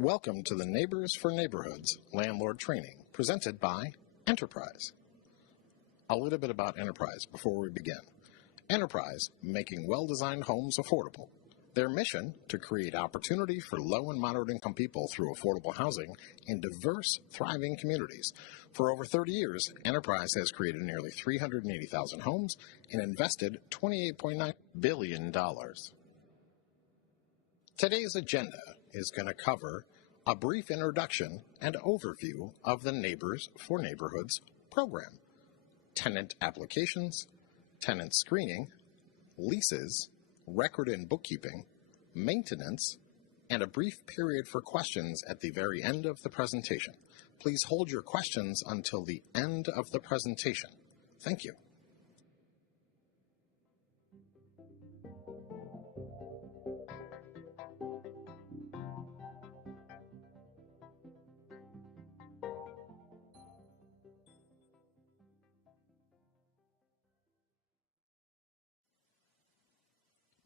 Welcome to the Neighbors for Neighborhoods Landlord Training, presented by Enterprise. A little bit about Enterprise before we begin. Enterprise, making well-designed homes affordable. Their mission, to create opportunity for low and moderate-income people through affordable housing in diverse, thriving communities. For over 30 years, Enterprise has created nearly 380,000 homes and invested $28.9 billion. Today's agenda is going to cover a brief introduction and overview of the Neighbors for Neighborhoods program, tenant applications, tenant screening, leases, record and bookkeeping, maintenance, and a brief period for questions at the very end of the presentation. Please hold your questions until the end of the presentation. Thank you.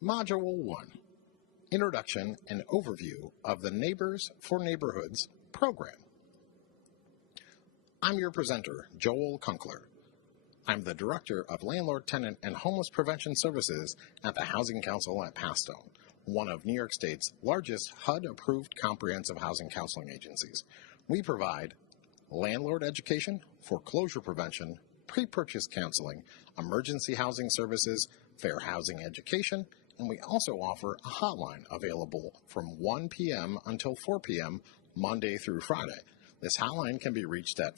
Module 1, Introduction and Overview of the Neighbors for Neighborhoods program. I'm your presenter, Joel Kunkler. I'm the Director of Landlord, Tenant, and Homeless Prevention Services at the Housing Council at Passtone, one of New York State's largest HUD-approved comprehensive housing counseling agencies. We provide landlord education, foreclosure prevention, pre-purchase counseling, emergency housing services, fair housing education, and we also offer a hotline available from 1 p.m. until 4 p.m. Monday through Friday. This hotline can be reached at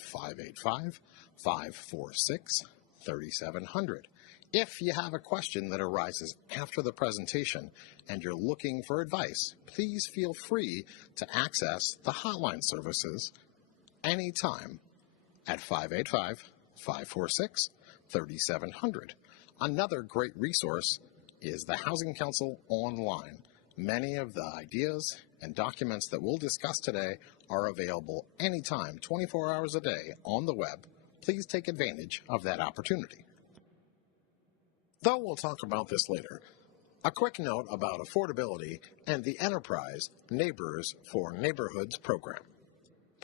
585-546-3700. If you have a question that arises after the presentation and you're looking for advice, please feel free to access the hotline services anytime at 585-546-3700. Another great resource is the Housing Council Online. Many of the ideas and documents that we'll discuss today are available anytime, 24 hours a day on the web. Please take advantage of that opportunity. Though we'll talk about this later, a quick note about affordability and the Enterprise Neighbors for Neighborhoods program.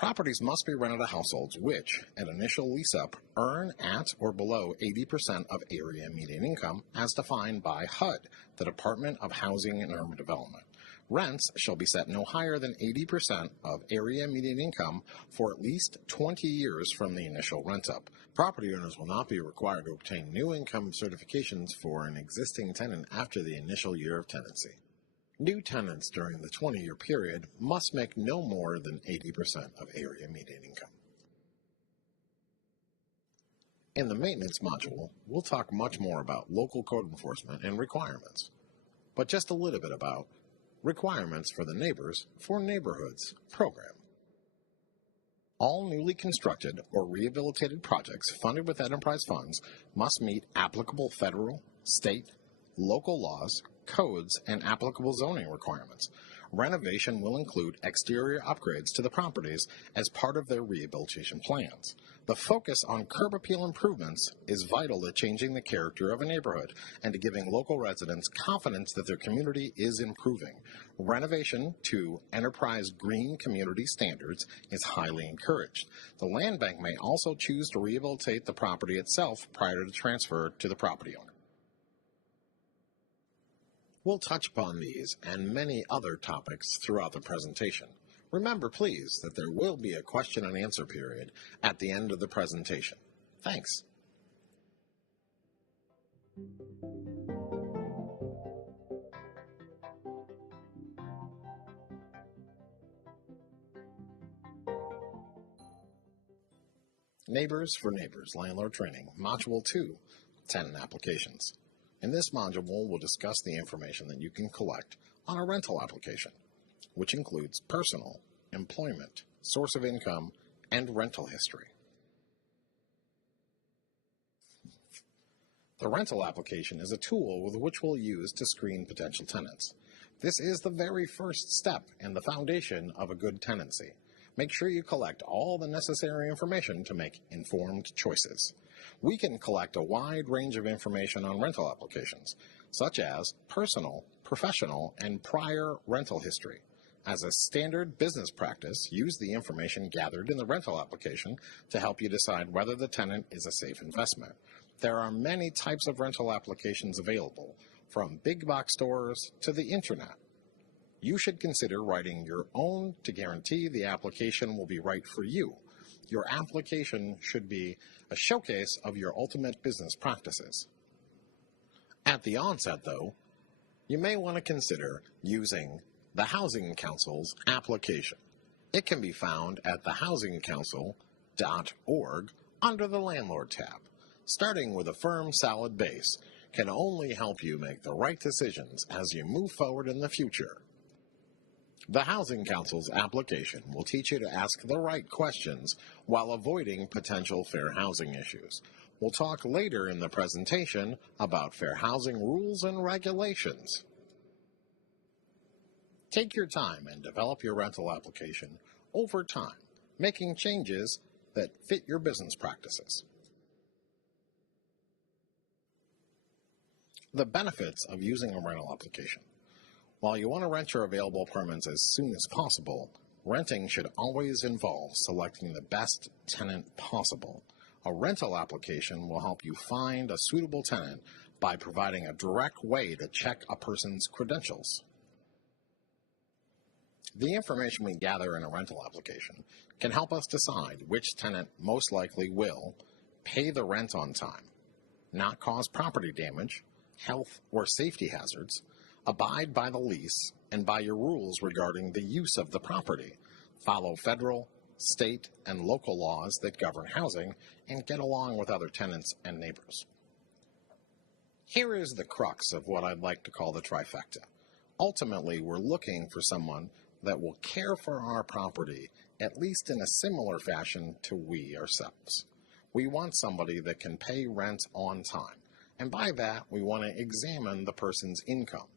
Properties must be rented to households which, at initial lease-up, earn at or below 80% of area median income as defined by HUD, the Department of Housing and Urban Development. Rents shall be set no higher than 80% of area median income for at least 20 years from the initial rent-up. Property owners will not be required to obtain new income certifications for an existing tenant after the initial year of tenancy. New tenants during the 20-year period must make no more than 80% of area median income. In the maintenance module, we'll talk much more about local code enforcement and requirements, but just a little bit about requirements for the Neighbors for Neighborhoods program. All newly constructed or rehabilitated projects funded with enterprise funds must meet applicable federal, state, local laws, codes, and applicable zoning requirements. Renovation will include exterior upgrades to the properties as part of their rehabilitation plans. The focus on curb appeal improvements is vital to changing the character of a neighborhood and to giving local residents confidence that their community is improving. Renovation to Enterprise Green Community Standards is highly encouraged. The land bank may also choose to rehabilitate the property itself prior to transfer to the property owner. We'll touch upon these and many other topics throughout the presentation. Remember, please, that there will be a question and answer period at the end of the presentation. Thanks. Neighbors for Neighbors Landlord Training, Module 2, Tenant Applications. In this module, we'll discuss the information that you can collect on a rental application, which includes personal, employment, source of income, and rental history. The rental application is a tool with which we'll use to screen potential tenants. This is the very first step and the foundation of a good tenancy. Make sure you collect all the necessary information to make informed choices. We can collect a wide range of information on rental applications, such as personal, professional, and prior rental history. As a standard business practice, use the information gathered in the rental application to help you decide whether the tenant is a safe investment. There are many types of rental applications available, from big box stores to the internet. You should consider writing your own to guarantee the application will be right for you. Your application should be a showcase of your ultimate business practices. At the onset, though, you may want to consider using the Housing Council's application. It can be found at thehousingcouncil.org under the Landlord tab. Starting with a firm, solid base can only help you make the right decisions as you move forward in the future. The Housing Council's application will teach you to ask the right questions while avoiding potential fair housing issues. We'll talk later in the presentation about fair housing rules and regulations. Take your time and develop your rental application over time, making changes that fit your business practices. The benefits of using a rental application. While you want to rent your available apartments as soon as possible, renting should always involve selecting the best tenant possible. A rental application will help you find a suitable tenant by providing a direct way to check a person's credentials. The information we gather in a rental application can help us decide which tenant most likely will pay the rent on time, not cause property damage, health or safety hazards, abide by the lease and by your rules regarding the use of the property, follow federal, state, and local laws that govern housing, and get along with other tenants and neighbors. Here is the crux of what I'd like to call the trifecta. Ultimately, we're looking for someone that will care for our property, at least in a similar fashion to we ourselves. We want somebody that can pay rent on time, and by that, we want to examine the person's income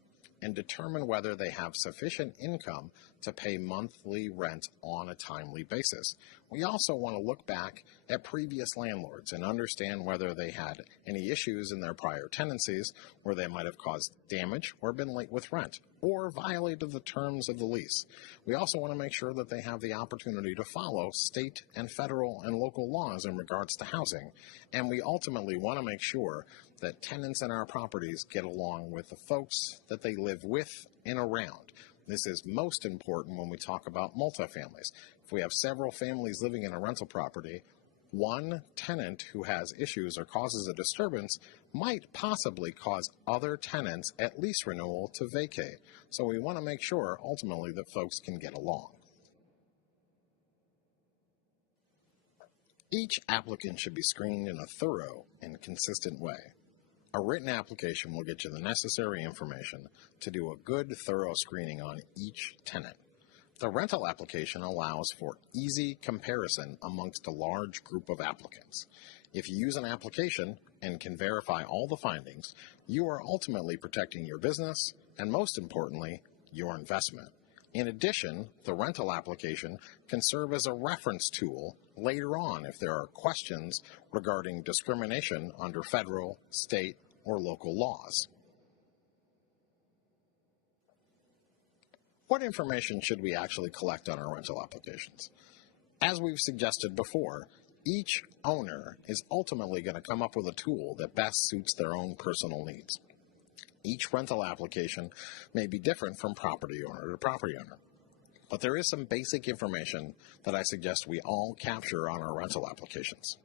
and determine whether they have sufficient income to pay monthly rent on a timely basis. We also want to look back at previous landlords and understand whether they had any issues in their prior tenancies where they might have caused damage or been late with rent or violated the terms of the lease. We also want to make sure that they have the opportunity to follow state and federal and local laws in regards to housing. And we ultimately want to make sure that tenants in our properties get along with the folks that they live with and around. This is most important when we talk about multifamilies. If we have several families living in a rental property, one tenant who has issues or causes a disturbance might possibly cause other tenants at lease renewal to vacate. So we want to make sure ultimately that folks can get along. Each applicant should be screened in a thorough and consistent way. A written application will get you the necessary information to do a good, thorough screening on each tenant. The rental application allows for easy comparison amongst a large group of applicants. If you use an application and can verify all the findings, you are ultimately protecting your business and, most importantly, your investment. In addition, the rental application can serve as a reference tool later on if there are questions regarding discrimination under federal, state, or local laws. What information should we actually collect on our rental applications? As we've suggested before, each owner is ultimately going to come up with a tool that best suits their own personal needs. Each rental application may be different from property owner to property owner, but there is some basic information that I suggest we all capture on our rental applications.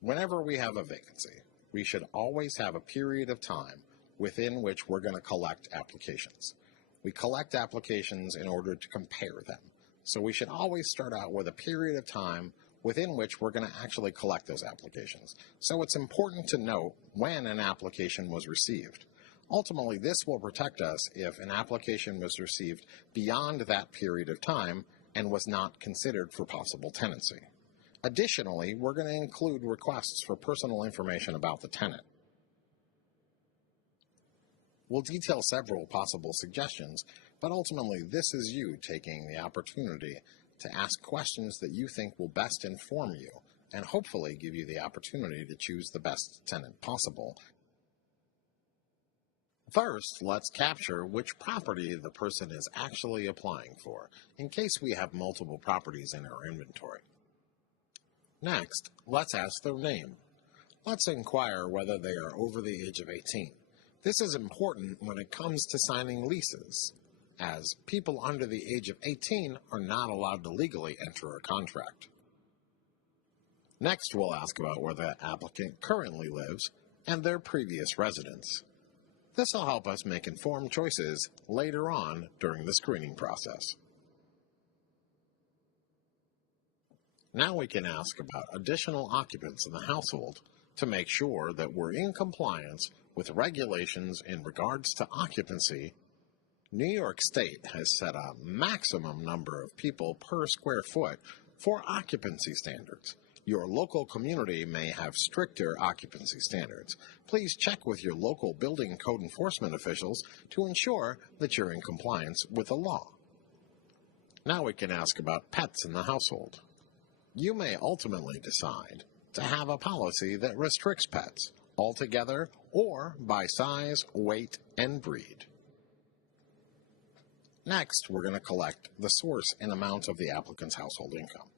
Whenever we have a vacancy, we should always have a period of time within which we're going to collect applications. We collect applications in order to compare them. So we should always start out with a period of time within which we're going to actually collect those applications. So it's important to note when an application was received. Ultimately, this will protect us if an application was received beyond that period of time and was not considered for possible tenancy. Additionally, we're going to include requests for personal information about the tenant. We'll detail several possible suggestions, but ultimately this is you taking the opportunity to ask questions that you think will best inform you and hopefully give you the opportunity to choose the best tenant possible. First, let's capture which property the person is actually applying for, in case we have multiple properties in our inventory. Next, let's ask their name. Let's inquire whether they are over the age of 18. This is important when it comes to signing leases, as people under the age of 18 are not allowed to legally enter a contract. Next, we'll ask about where the applicant currently lives and their previous residence. This will help us make informed choices later on during the screening process. Now we can ask about additional occupants in the household to make sure that we're in compliance with regulations in regards to occupancy. New York State has set a maximum number of people per square foot for occupancy standards. Your local community may have stricter occupancy standards. Please check with your local building code enforcement officials to ensure that you're in compliance with the law. Now we can ask about pets in the household. You may ultimately decide to have a policy that restricts pets altogether or by size, weight, and breed. Next, we're going to collect the source and amount of the applicant's household income.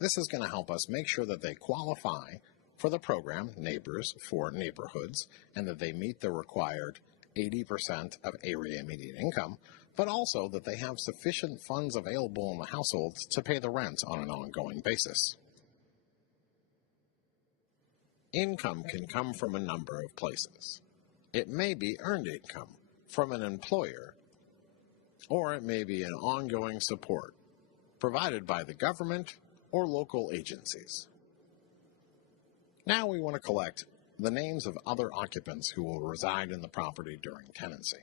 This is going to help us make sure that they qualify for the program, Neighbors for Neighborhoods, and that they meet the required 80% of area median income, but also that they have sufficient funds available in the households to pay the rent on an ongoing basis. Income can come from a number of places. It may be earned income from an employer, or it may be an ongoing support provided by the government or local agencies. Now we want to collect the names of other occupants who will reside in the property during tenancy.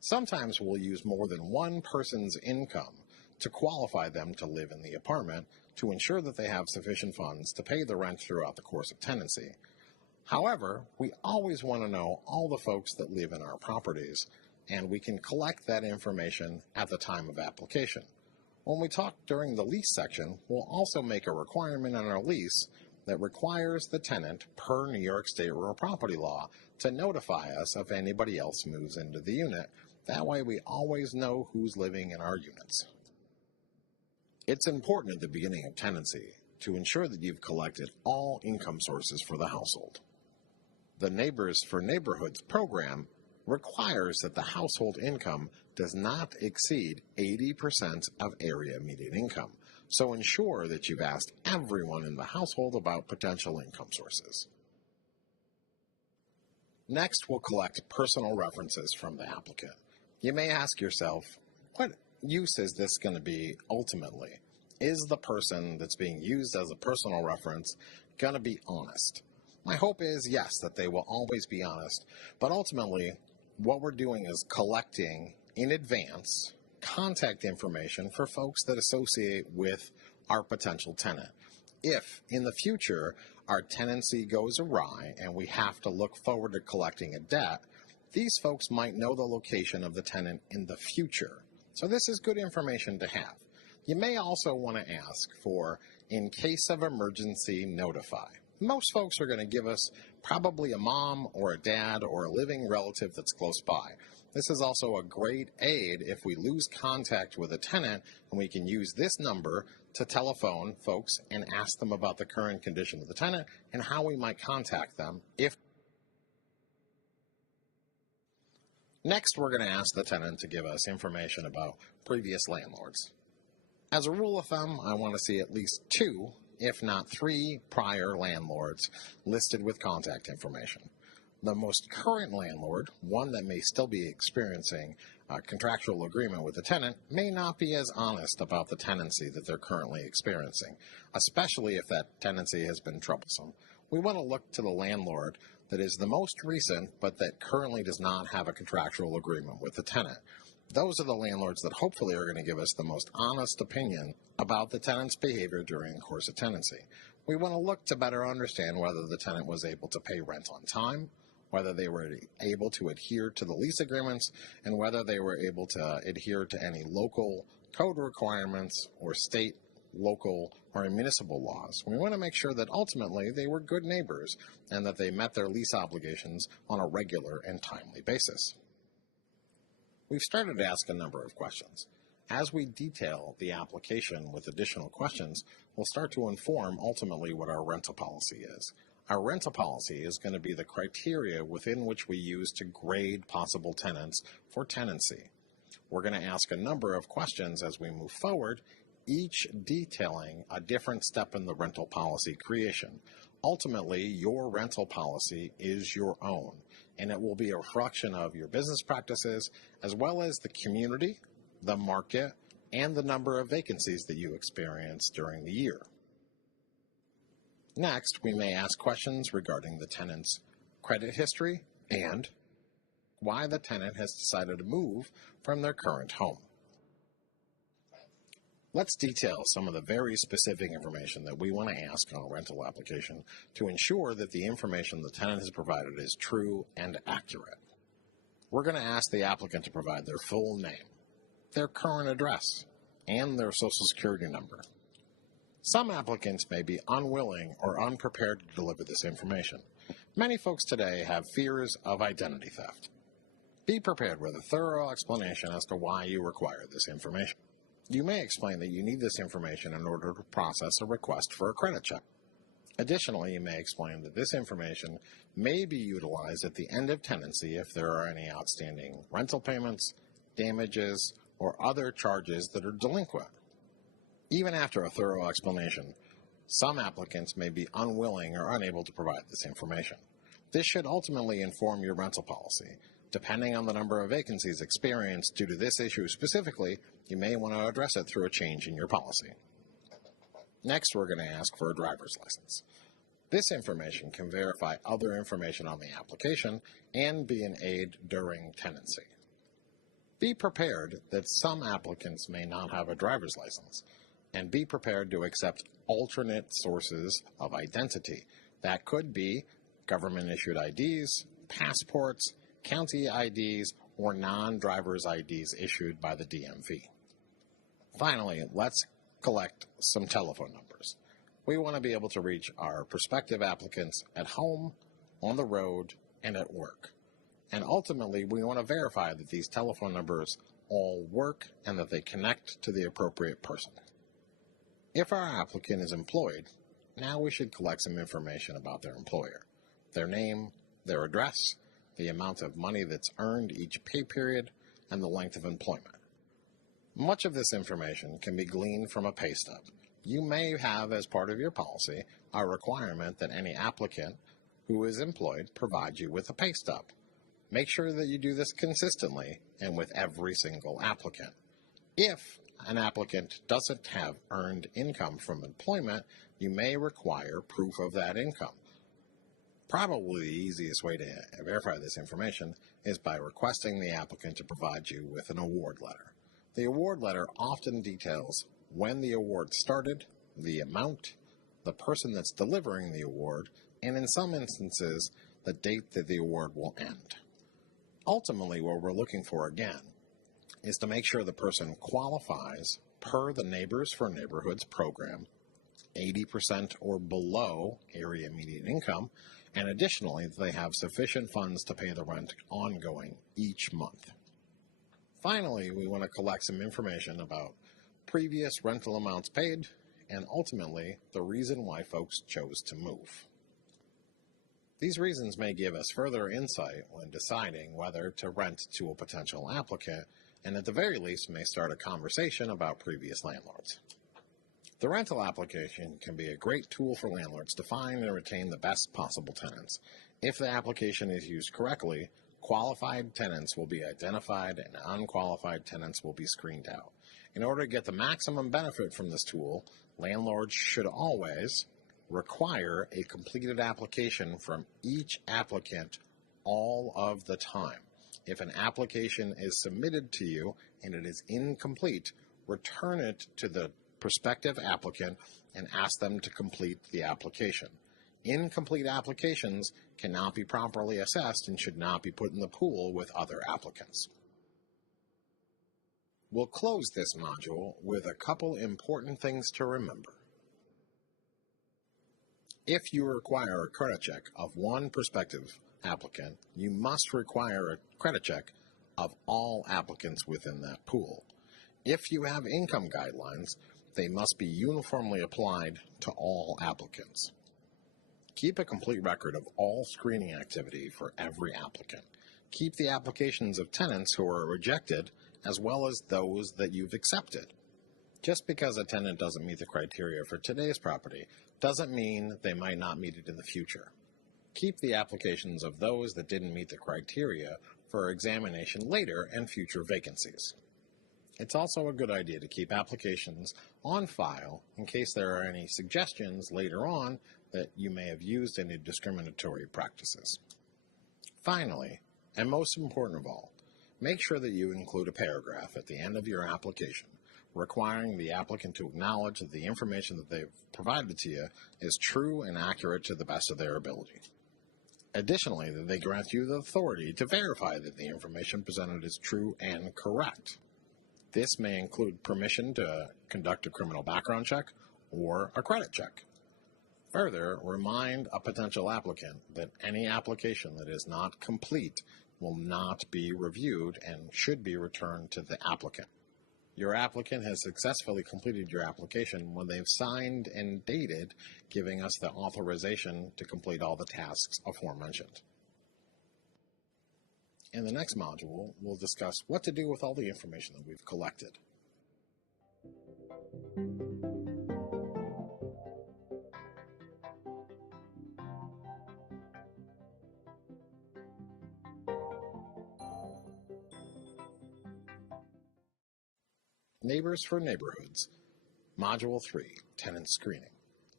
Sometimes we'll use more than one person's income to qualify them to live in the apartment to ensure that they have sufficient funds to pay the rent throughout the course of tenancy. However, we always want to know all the folks that live in our properties, and we can collect that information at the time of application. When we talk during the lease section, we'll also make a requirement in our lease that requires the tenant, per New York State real property law, to notify us if anybody else moves into the unit. That way we always know who's living in our units. It's important at the beginning of tenancy to ensure that you've collected all income sources for the household. The Neighbors for Neighborhoods program requires that the household income does not exceed 80% of area median income. So ensure that you've asked everyone in the household about potential income sources. Next, we'll collect personal references from the applicant. You may ask yourself, what use is this going to be ultimately? Is the person that's being used as a personal reference going to be honest? My hope is yes, that they will always be honest, but ultimately what we're doing is collecting in advance contact information for folks that associate with our potential tenant. If in the future our tenancy goes awry and we have to look forward to collecting a debt, these folks might know the location of the tenant in the future. So this is good information to have. You may also want to ask for, in case of emergency, notify. Most folks are going to give us probably a mom or a dad or a living relative that's close by. This is also a great aid if we lose contact with a tenant, and we can use this number to telephone folks and ask them about the current condition of the tenant and how we might contact them if. Next, we're going to ask the tenant to give us information about previous landlords. As a rule of thumb, I want to see at least 2, if not 3, prior landlords listed with contact information. The most current landlord, one that may still be experiencing a contractual agreement with the tenant, may not be as honest about the tenancy that they're currently experiencing, especially if that tenancy has been troublesome. We want to look to the landlord that is the most recent, but that currently does not have a contractual agreement with the tenant. Those are the landlords that hopefully are going to give us the most honest opinion about the tenant's behavior during the course of tenancy. We want to look to better understand whether the tenant was able to pay rent on time, whether they were able to adhere to the lease agreements, and whether they were able to adhere to any local code requirements or state, local, or municipal laws. We want to make sure that ultimately they were good neighbors and that they met their lease obligations on a regular and timely basis. We've started to ask a number of questions. As we detail the application with additional questions, we'll start to inform ultimately what our rental policy is. Our rental policy is going to be the criteria within which we use to grade possible tenants for tenancy. We're going to ask a number of questions as we move forward, each detailing a different step in the rental policy creation. Ultimately, your rental policy is your own, and it will be a reflection of your business practices as well as the community, the market, and the number of vacancies that you experience during the year. Next, we may ask questions regarding the tenant's credit history and why the tenant has decided to move from their current home. Let's detail some of the very specific information that we want to ask on a rental application to ensure that the information the tenant has provided is true and accurate. We're going to ask the applicant to provide their full name, their current address, and their social security number. Some applicants may be unwilling or unprepared to deliver this information. Many folks today have fears of identity theft. Be prepared with a thorough explanation as to why you require this information. You may explain that you need this information in order to process a request for a credit check. Additionally, you may explain that this information may be utilized at the end of tenancy if there are any outstanding rental payments, damages, or other charges that are delinquent. Even after a thorough explanation, some applicants may be unwilling or unable to provide this information. This should ultimately inform your rental policy. Depending on the number of vacancies experienced due to this issue specifically, you may want to address it through a change in your policy. Next, we're going to ask for a driver's license. This information can verify other information on the application and be an aid during tenancy. Be prepared that some applicants may not have a driver's license, and be prepared to accept alternate sources of identity. That could be government-issued IDs, passports, county IDs, or non-driver's IDs issued by the DMV. Finally, let's collect some telephone numbers. We want to be able to reach our prospective applicants at home, on the road, and at work. And ultimately, we want to verify that these telephone numbers all work and that they connect to the appropriate person. If our applicant is employed, now we should collect some information about their employer, their name, their address, the amount of money that's earned each pay period, and the length of employment. Much of this information can be gleaned from a pay stub. You may have, as part of your policy, a requirement that any applicant who is employed provide you with a pay stub. Make sure that you do this consistently and with every single applicant. If an applicant doesn't have earned income from employment, you may require proof of that income. Probably the easiest way to verify this information is by requesting the applicant to provide you with an award letter. The award letter often details when the award started, the amount, the person that's delivering the award, and in some instances, the date that the award will end. Ultimately, what we're looking for again is to make sure the person qualifies per the Neighbors for Neighborhoods program, 80% or below area median income, and additionally, they have sufficient funds to pay the rent ongoing each month. Finally, we want to collect some information about previous rental amounts paid and ultimately the reason why folks chose to move. These reasons may give us further insight when deciding whether to rent to a potential applicant, and at the very least may start a conversation about previous landlords. The rental application can be a great tool for landlords to find and retain the best possible tenants. If the application is used correctly, qualified tenants will be identified and unqualified tenants will be screened out. In order to get the maximum benefit from this tool, landlords should always require a completed application from each applicant all of the time. If an application is submitted to you and it is incomplete, return it to the prospective applicant and ask them to complete the application. Incomplete applications cannot be properly assessed and should not be put in the pool with other applicants. We'll close this module with a couple important things to remember. If you require a credit check of one prospective applicant, you must require a credit check of all applicants within that pool. If you have income guidelines, they must be uniformly applied to all applicants. Keep a complete record of all screening activity for every applicant. Keep the applications of tenants who are rejected as well as those that you've accepted. Just because a tenant doesn't meet the criteria for today's property doesn't mean they might not meet it in the future. Keep the applications of those that didn't meet the criteria for examination later and future vacancies. It's also a good idea to keep applications on file in case there are any suggestions later on that you may have used any discriminatory practices. Finally, and most important of all, make sure that you include a paragraph at the end of your application requiring the applicant to acknowledge that the information that they've provided to you is true and accurate to the best of their ability. Additionally, that they grant you the authority to verify that the information presented is true and correct. This may include permission to conduct a criminal background check or a credit check. Further, remind a potential applicant that any application that is not complete will not be reviewed and should be returned to the applicant. Your applicant has successfully completed your application when they've signed and dated, giving us the authorization to complete all the tasks aforementioned. In the next module, we'll discuss what to do with all the information that we've collected. Neighbors for Neighborhoods, Module 3, Tenant Screening.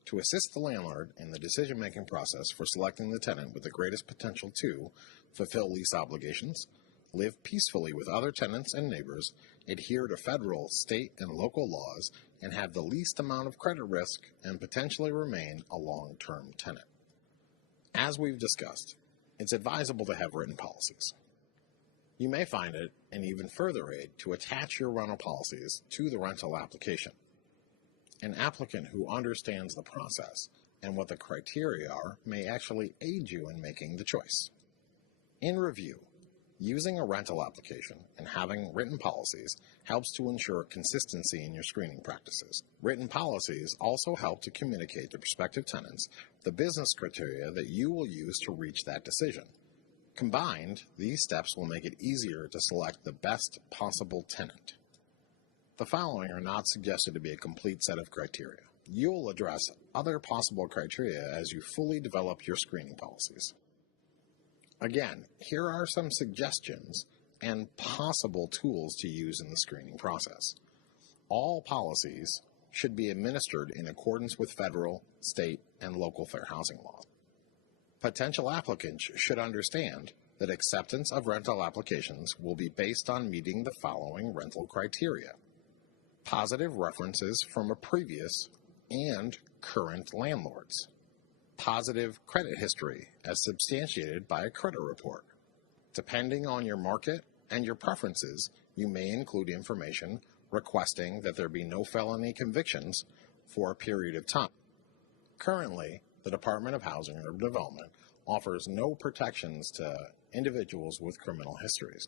To assist the landlord in the decision-making process for selecting the tenant with the greatest potential to fulfill lease obligations, live peacefully with other tenants and neighbors, adhere to federal, state, and local laws, and have the least amount of credit risk and potentially remain a long-term tenant. As we've discussed, it's advisable to have written policies. You may find it an even further aid to attach your rental policies to the rental application. An applicant who understands the process and what the criteria are may actually aid you in making the choice. In review, using a rental application and having written policies helps to ensure consistency in your screening practices. Written policies also help to communicate to prospective tenants the business criteria that you will use to reach that decision. Combined, these steps will make it easier to select the best possible tenant. The following are not suggested to be a complete set of criteria. You will address other possible criteria as you fully develop your screening policies. Again, here are some suggestions and possible tools to use in the screening process. All policies should be administered in accordance with federal, state, and local fair housing law. Potential applicants should understand that acceptance of rental applications will be based on meeting the following rental criteria: positive references from a previous and current landlords, positive credit history as substantiated by a credit report. Depending on your market and your preferences, you may include information requesting that there be no felony convictions for a period of time. Currently, the Department of Housing and Urban Development offers no protections to individuals with criminal histories.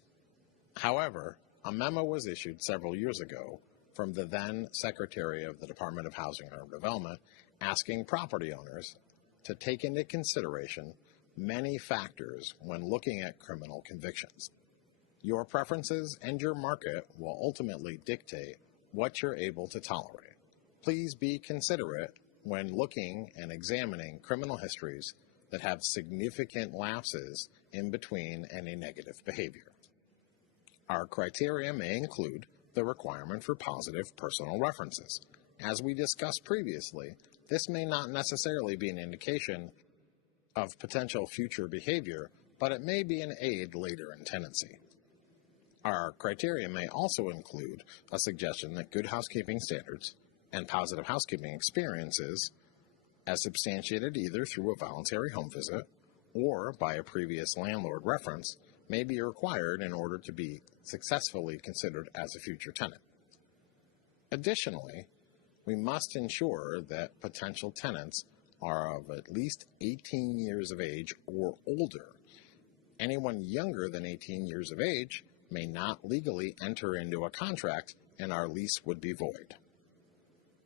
However, a memo was issued several years ago from the then Secretary of the Department of Housing and Urban Development asking property owners to take into consideration many factors when looking at criminal convictions. Your preferences and your market will ultimately dictate what you're able to tolerate. Please be considerate when looking and examining criminal histories that have significant lapses in between any negative behavior. Our criteria may include the requirement for positive personal references. As we discussed previously, this may not necessarily be an indication of potential future behavior, but it may be an aid later in tenancy. Our criteria may also include a suggestion that good housekeeping standards and positive housekeeping experiences, as substantiated either through a voluntary home visit or by a previous landlord reference, may be required in order to be successfully considered as a future tenant. Additionally, we must ensure that potential tenants are of at least 18 years of age or older. Anyone younger than 18 years of age may not legally enter into a contract and our lease would be void.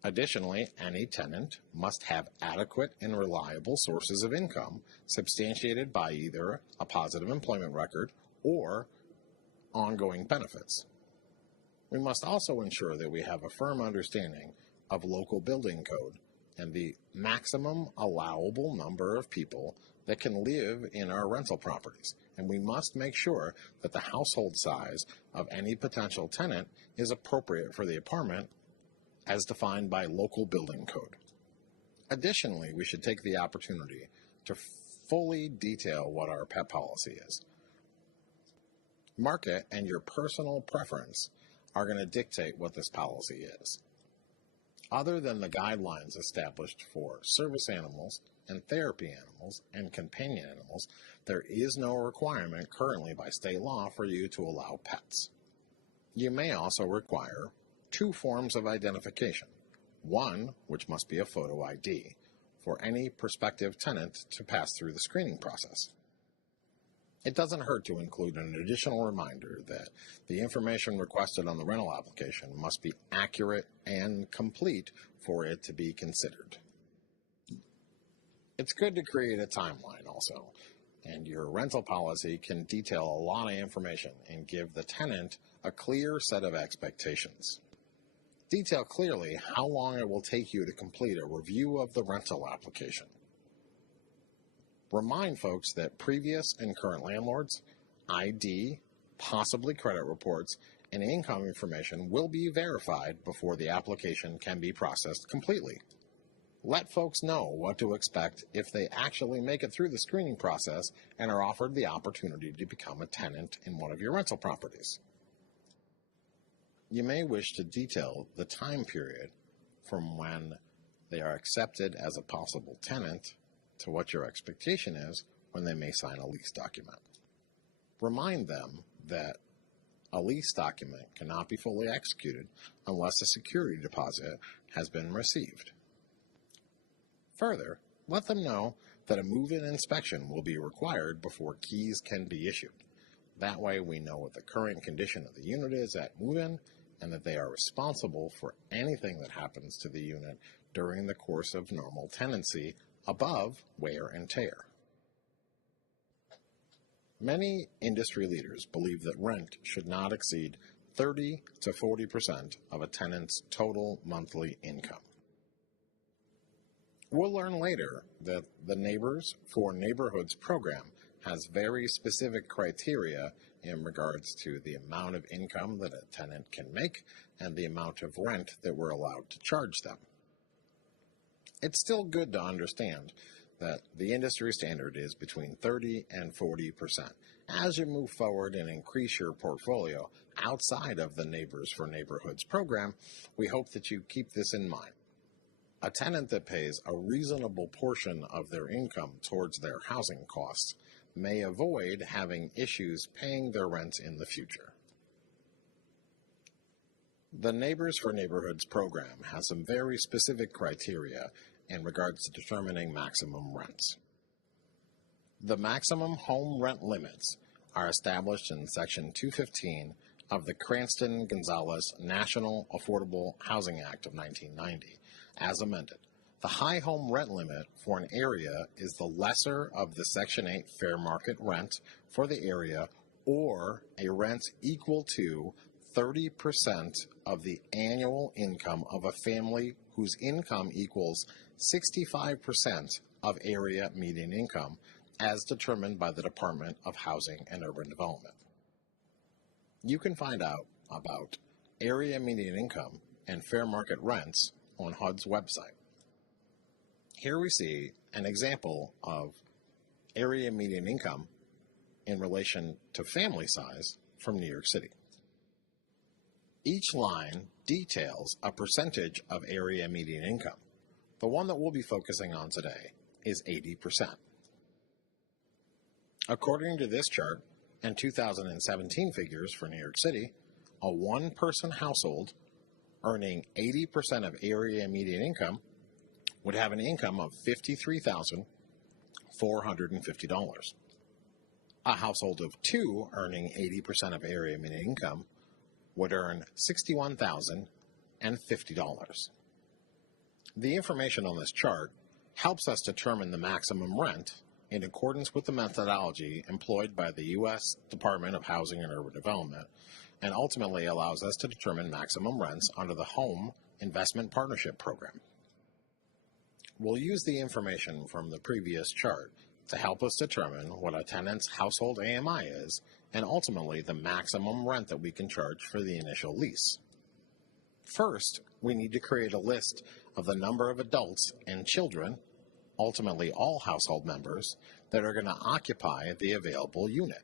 Additionally, any tenant must have adequate and reliable sources of income substantiated by either a positive employment record or ongoing benefits. We must also ensure that we have a firm understanding of local building code and the maximum allowable number of people that can live in our rental properties. And we must make sure that the household size of any potential tenant is appropriate for the apartment as defined by local building code. Additionally, we should take the opportunity to fully detail what our pet policy is. Market and your personal preference are going to dictate what this policy is. Other than the guidelines established for service animals and therapy animals and companion animals, there is no requirement currently by state law for you to allow pets. You may also require 2 forms of identification. One, which must be a photo ID, for any prospective tenant to pass through the screening process. It doesn't hurt to include an additional reminder that the information requested on the rental application must be accurate and complete for it to be considered. It's good to create a timeline also, and your rental policy can detail a lot of information and give the tenant a clear set of expectations. Detail clearly how long it will take you to complete a review of the rental application. Remind folks that previous and current landlords, ID, possibly credit reports, and income information will be verified before the application can be processed completely. Let folks know what to expect if they actually make it through the screening process and are offered the opportunity to become a tenant in one of your rental properties. You may wish to detail the time period from when they are accepted as a possible tenant to what your expectation is when they may sign a lease document. Remind them that a lease document cannot be fully executed unless a security deposit has been received. Further, let them know that a move-in inspection will be required before keys can be issued. That way we know what the current condition of the unit is at move-in and that they are responsible for anything that happens to the unit during the course of normal tenancy above wear and tear. Many industry leaders believe that rent should not exceed 30 to 40% of a tenant's total monthly income. We'll learn later that the Neighbors for Neighborhoods program has very specific criteria in regards to the amount of income that a tenant can make and the amount of rent that we're allowed to charge them. It's still good to understand that the industry standard is between 30 and 40%. As you move forward and increase your portfolio outside of the Neighbors for Neighborhoods program, we hope that you keep this in mind. A tenant that pays a reasonable portion of their income towards their housing costs may avoid having issues paying their rent in the future. The Neighbors for Neighborhoods program has some very specific criteria in regards to determining maximum rents. The maximum home rent limits are established in Section 215 of the Cranston-Gonzalez National Affordable Housing Act of 1990, as amended. The high home rent limit for an area is the lesser of the Section 8 fair market rent for the area or a rent equal to 30% of the annual income of a family whose income equals 65% of area median income as determined by the Department of Housing and Urban Development. You can find out about area median income and fair market rents on HUD's website. Here we see an example of area median income in relation to family size from New York City. Each line details a percentage of area median income. The one that we'll be focusing on today is 80%. According to this chart and 2017 figures for New York City, a one-person household earning 80% of area median income would have an income of $53,450. A household of 2 earning 80% of area median income would earn $61,050. The information on this chart helps us determine the maximum rent in accordance with the methodology employed by the U.S. Department of Housing and Urban Development, and ultimately allows us to determine maximum rents under the Home Investment Partnership Program. We'll use the information from the previous chart to help us determine what a tenant's household AMI is, and ultimately the maximum rent that we can charge for the initial lease. First, we need to create a list of the number of adults and children, ultimately all household members, that are going to occupy the available unit.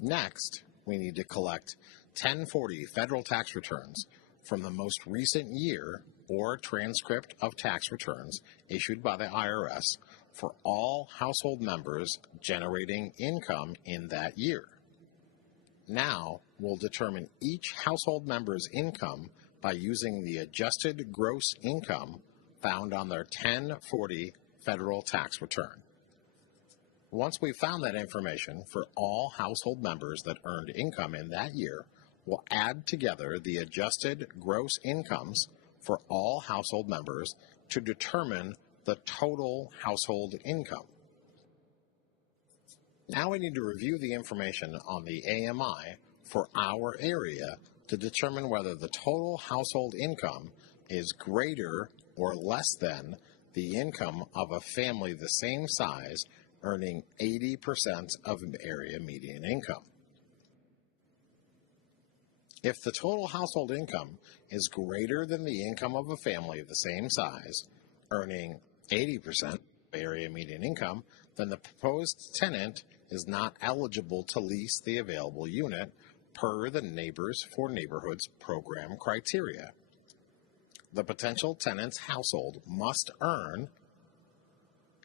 Next, we need to collect 1040 federal tax returns from the most recent year or transcript of tax returns issued by the IRS for all household members generating income in that year. Now, we'll determine each household member's income by using the adjusted gross income found on their 1040 federal tax return. Once we've found that information for all household members that earned income in that year, we'll add together the adjusted gross incomes for all household members to determine the total household income. Now we need to review the information on the AMI for our area to determine whether the total household income is greater or less than the income of a family the same size earning 80% of area median income. If the total household income is greater than the income of a family of the same size earning 80% of area median income, then the proposed tenant is not eligible to lease the available unit per the Neighbors for Neighborhoods program criteria. The potential tenant's household must earn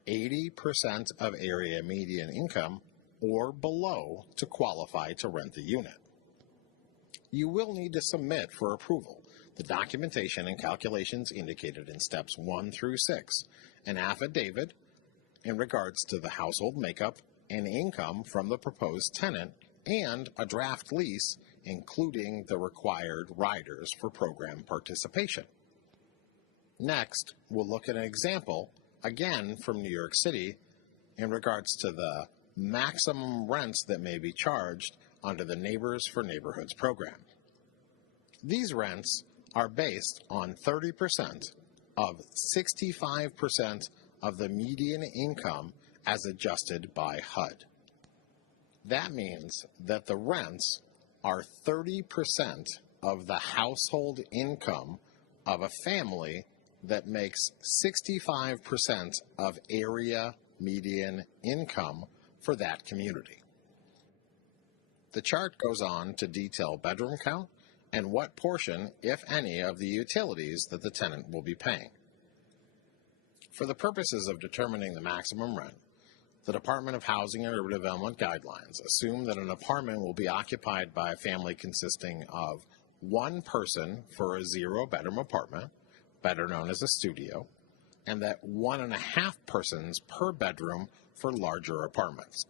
80% of area median income or below to qualify to rent the unit. You will need to submit for approval the documentation and calculations indicated in steps 1 through 6, an affidavit in regards to the household makeup and income from the proposed tenant, and a draft lease including the required riders for program participation. Next, we'll look at an example, again from New York City, in regards to the maximum rents that may be charged under the Neighbors for Neighborhoods program. These rents are based on 30% of 65% of the median income as adjusted by HUD. That means that the rents are 30% of the household income of a family that makes 65% of area median income for that community. The chart goes on to detail bedroom count and what portion, if any, of the utilities that the tenant will be paying. For the purposes of determining the maximum rent, the Department of Housing and Urban Development guidelines assume that an apartment will be occupied by a family consisting of one person for a 0-bedroom apartment, better known as a studio, and that 1.5 persons per bedroom for larger apartments.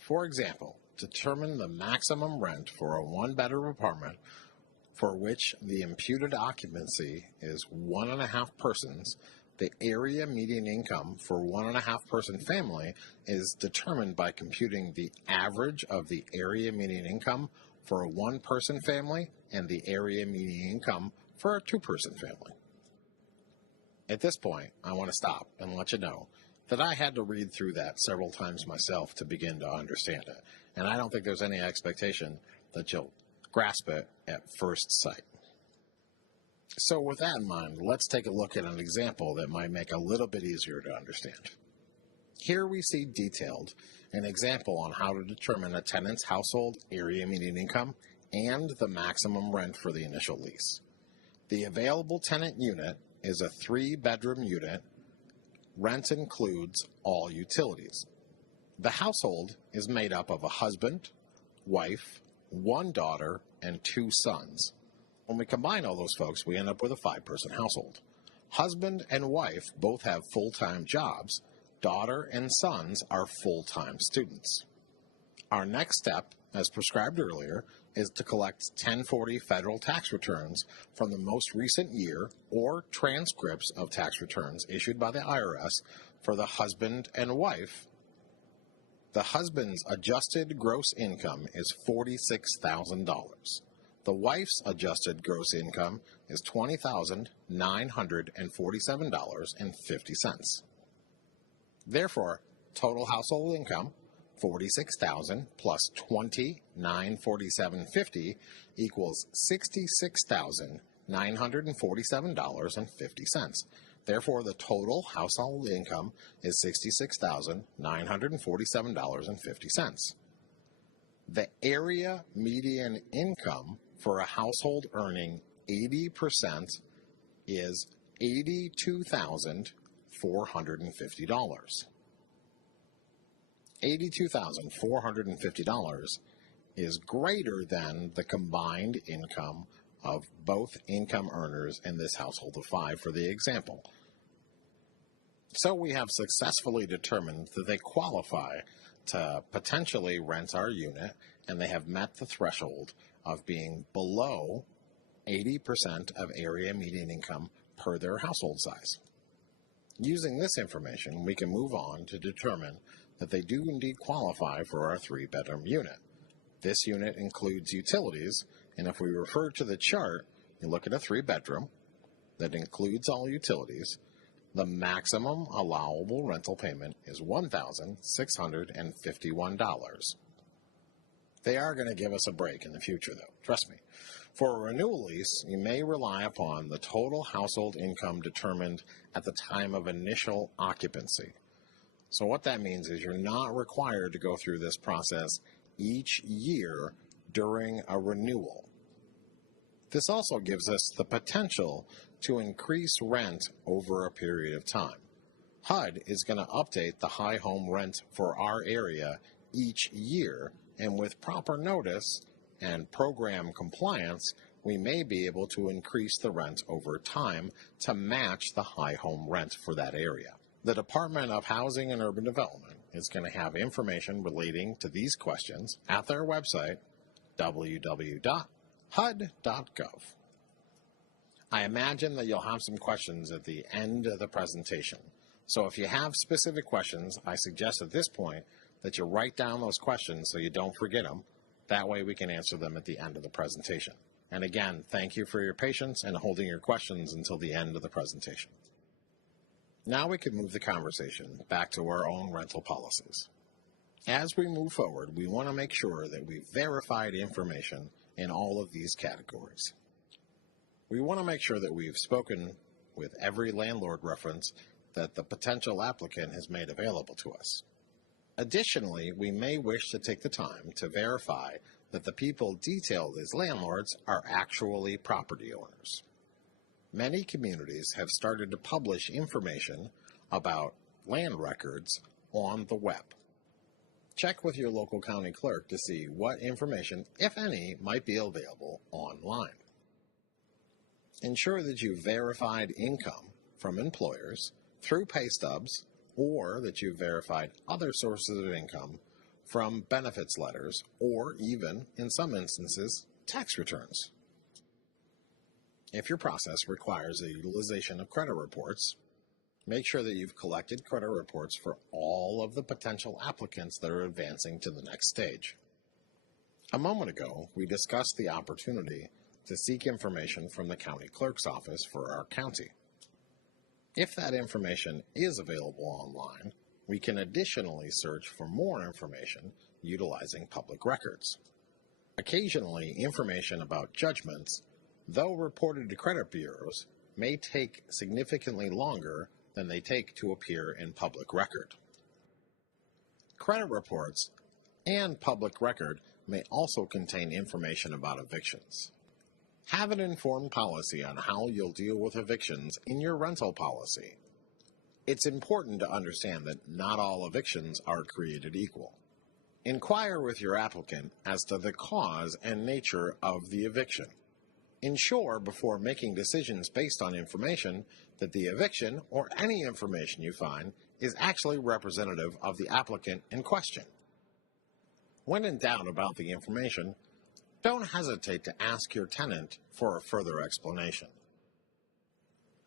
For example, to determine the maximum rent for a 1-bedroom apartment for which the imputed occupancy is 1.5 persons, the area median income for 1.5 person family is determined by computing the average of the area median income for a 1-person family and the area median income for a 2-person family. At this point, I want to stop and let you know that I had to read through that several times myself to begin to understand it, and I don't think there's any expectation that you'll grasp it at first sight. So with that in mind, let's take a look at an example that might make it a little bit easier to understand. Here we see detailed an example on how to determine a tenant's household area median income and the maximum rent for the initial lease. The available tenant unit is a 3-bedroom unit. Rent includes all utilities. The household is made up of a husband, wife, 1 daughter, and 2 sons. When we combine all those folks, we end up with a 5-person household. Husband and wife both have full-time jobs. Daughter and sons are full-time students. Our next step, as prescribed earlier, is to collect 1040 federal tax returns from the most recent year or transcripts of tax returns issued by the IRS for the husband and wife. The husband's adjusted gross income is $46,000. The wife's adjusted gross income is $20,947.50. Therefore, total household income, $46,000 plus $20,947.50 equals $66,947.50. Therefore, the total household income is $66,947.50. The area median income for a household earning 80% is $82,450. $82,450 is greater than the combined income of both income earners in this household of 5 for the example. So we have successfully determined that they qualify to potentially rent our unit, and they have met the threshold of being below 80% of area median income per their household size. Using this information, we can move on to determine that they do indeed qualify for our 3-bedroom unit. This unit includes utilities, and if we refer to the chart, you look at a 3-bedroom that includes all utilities. The maximum allowable rental payment is $1,651. They are going to give us a break in the future, though, trust me. For a renewal lease, you may rely upon the total household income determined at the time of initial occupancy. So what that means is you're not required to go through this process each year during a renewal. This also gives us the potential to increase rent over a period of time. HUD is going to update the high home rent for our area each year, and with proper notice and program compliance, we may be able to increase the rent over time to match the high home rent for that area. The Department of Housing and Urban Development is going to have information relating to these questions at their website, www.hud.gov. I imagine that you'll have some questions at the end of the presentation. So if you have specific questions, I suggest at this point that you write down those questions so you don't forget them. That way we can answer them at the end of the presentation. And again, thank you for your patience and holding your questions until the end of the presentation. Now we can move the conversation back to our own rental policies. As we move forward, we want to make sure that we've verified information in all of these categories. We want to make sure that we've spoken with every landlord reference that the potential applicant has made available to us. Additionally, we may wish to take the time to verify that the people detailed as landlords are actually property owners. Many communities have started to publish information about land records on the web. Check with your local county clerk to see what information, if any, might be available online. Ensure that you've verified income from employers through pay stubs, or that you've verified other sources of income from benefits letters, or even, in some instances, tax returns. If your process requires a utilization of credit reports, make sure that you've collected credit reports for all of the potential applicants that are advancing to the next stage. A moment ago, we discussed the opportunity to seek information from the county clerk's office for our county. If that information is available online, we can additionally search for more information utilizing public records. Occasionally, information about judgments, though reported to credit bureaus, may take significantly longer than they take to appear in public record. Credit reports and public record may also contain information about evictions. Have an informed policy on how you'll deal with evictions in your rental policy. It's important to understand that not all evictions are created equal. Inquire with your applicant as to the cause and nature of the eviction. Ensure before making decisions based on information that the eviction or any information you find is actually representative of the applicant in question. When in doubt about the information, don't hesitate to ask your tenant for a further explanation.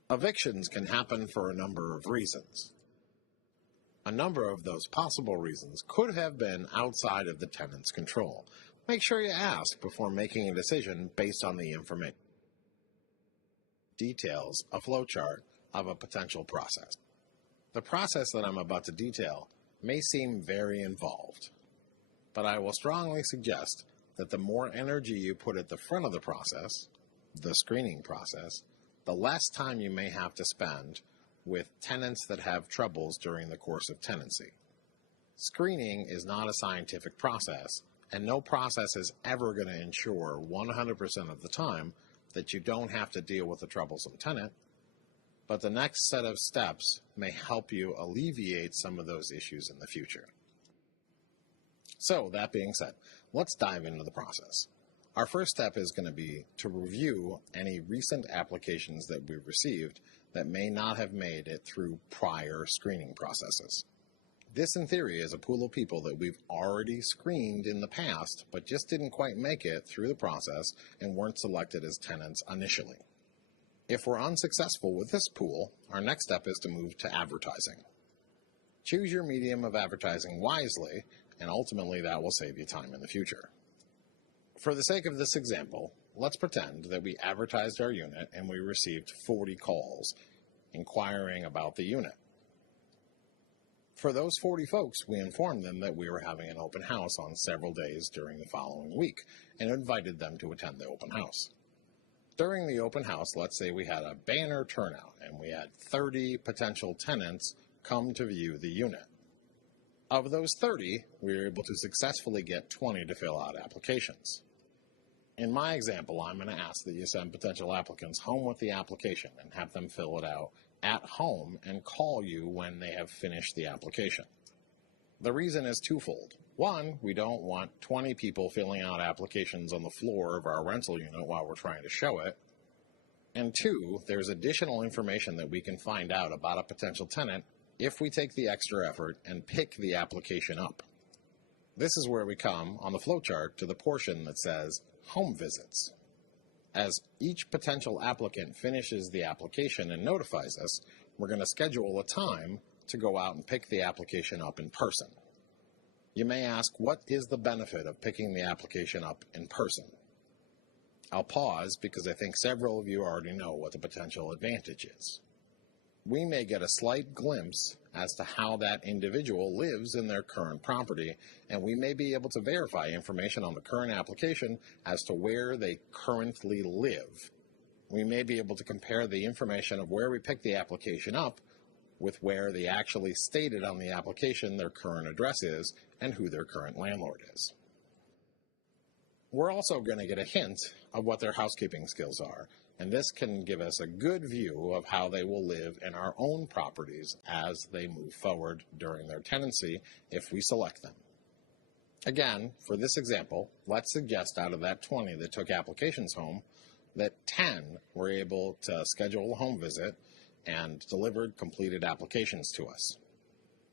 Evictions can happen for a number of reasons. A number of those possible reasons could have been outside of the tenant's control. Make sure you ask before making a decision based on the information. Details a flowchart of a potential process. The process that I'm about to detail may seem very involved, but I will strongly suggest that the more energy you put at the front of the process, the screening process, the less time you may have to spend with tenants that have troubles during the course of tenancy. Screening is not a scientific process, and no process is ever going to ensure 100% of the time that you don't have to deal with a troublesome tenant, but the next set of steps may help you alleviate some of those issues in the future. So, that being said, let's dive into the process. Our first step is going to be to review any recent applications that we've received that may not have made it through prior screening processes. This, in theory, is a pool of people that we've already screened in the past, but just didn't quite make it through the process and weren't selected as tenants initially. If we're unsuccessful with this pool, our next step is to move to advertising. Choose your medium of advertising wisely, and ultimately that will save you time in the future. For the sake of this example, let's pretend that we advertised our unit and we received 40 calls inquiring about the unit. For those 40 folks, we informed them that we were having an open house on several days during the following week and invited them to attend the open house. During the open house, let's say we had a banner turnout and we had 30 potential tenants come to view the unit. Of those 30, we were able to successfully get 20 to fill out applications. In my example, I'm going to ask that you send potential applicants home with the application and have them fill it out at home and call you when they have finished the application. The reason is twofold. One, we don't want 20 people filling out applications on the floor of our rental unit while we're trying to show it. And two, there's additional information that we can find out about a potential tenant if we take the extra effort and pick the application up. This is where we come on the flowchart to the portion that says home visits. As each potential applicant finishes the application and notifies us, we're going to schedule a time to go out and pick the application up in person. You may ask, what is the benefit of picking the application up in person? I'll pause because I think several of you already know what the potential advantage is. We may get a slight glimpse as to how that individual lives in their current property, and we may be able to verify information on the current application as to where they currently live. We may be able to compare the information of where we picked the application up with where they actually stated on the application their current address is and who their current landlord is. We're also going to get a hint of what their housekeeping skills are, and this can give us a good view of how they will live in our own properties as they move forward during their tenancy if we select them. Again, for this example, let's suggest out of that 20 that took applications home, that 10 were able to schedule a home visit and delivered completed applications to us.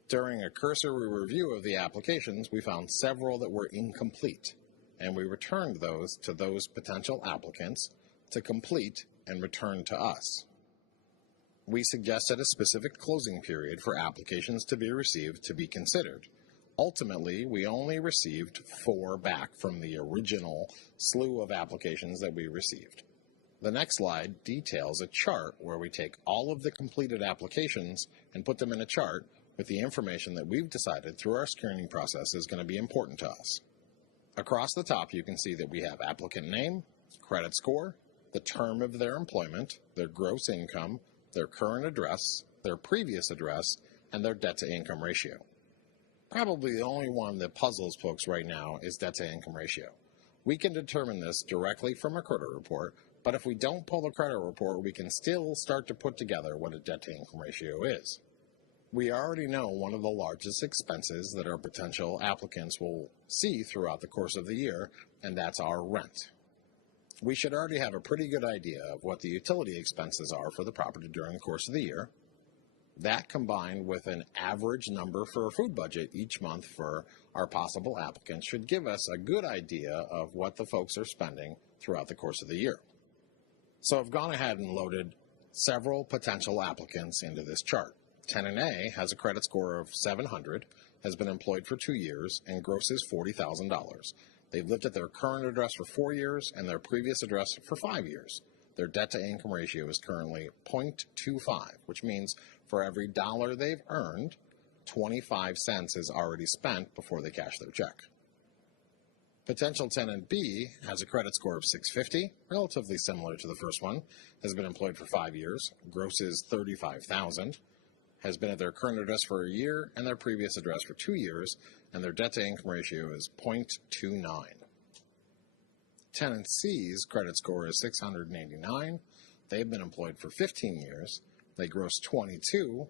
During a cursory review of the applications, we found several that were incomplete, and we returned those to those potential applicants to complete and return to us. We suggested a specific closing period for applications to be received to be considered. Ultimately, we only received 4 back from the original slew of applications that we received. The next slide details a chart where we take all of the completed applications and put them in a chart with the information that we've decided through our screening process is going to be important to us. Across the top, you can see that we have applicant name, credit score, the term of their employment, their gross income, their current address, their previous address, and their debt-to-income ratio. Probably the only one that puzzles folks right now is debt-to-income ratio. We can determine this directly from a credit report, but if we don't pull the credit report, we can still start to put together what a debt-to-income ratio is. We already know one of the largest expenses that our potential applicants will see throughout the course of the year, and that's our rent. We should already have a pretty good idea of what the utility expenses are for the property during the course of the year. That combined with an average number for a food budget each month for our possible applicants should give us a good idea of what the folks are spending throughout the course of the year. So I've gone ahead and loaded several potential applicants into this chart. Tenant A has a credit score of 700, has been employed for 2 years, and grosses $40,000. They've lived at their current address for 4 years and their previous address for 5 years. Their debt-to-income ratio is currently 0.25, which means for every dollar they've earned, 25 cents is already spent before they cash their check. Potential tenant B has a credit score of 650, relatively similar to the first one, has been employed for 5 years, grosses $35,000, has been at their current address for a year and their previous address for 2 years, and their debt-to-income ratio is 0.29. Tenant C's credit score is 689. They've been employed for 15 years. They gross 22.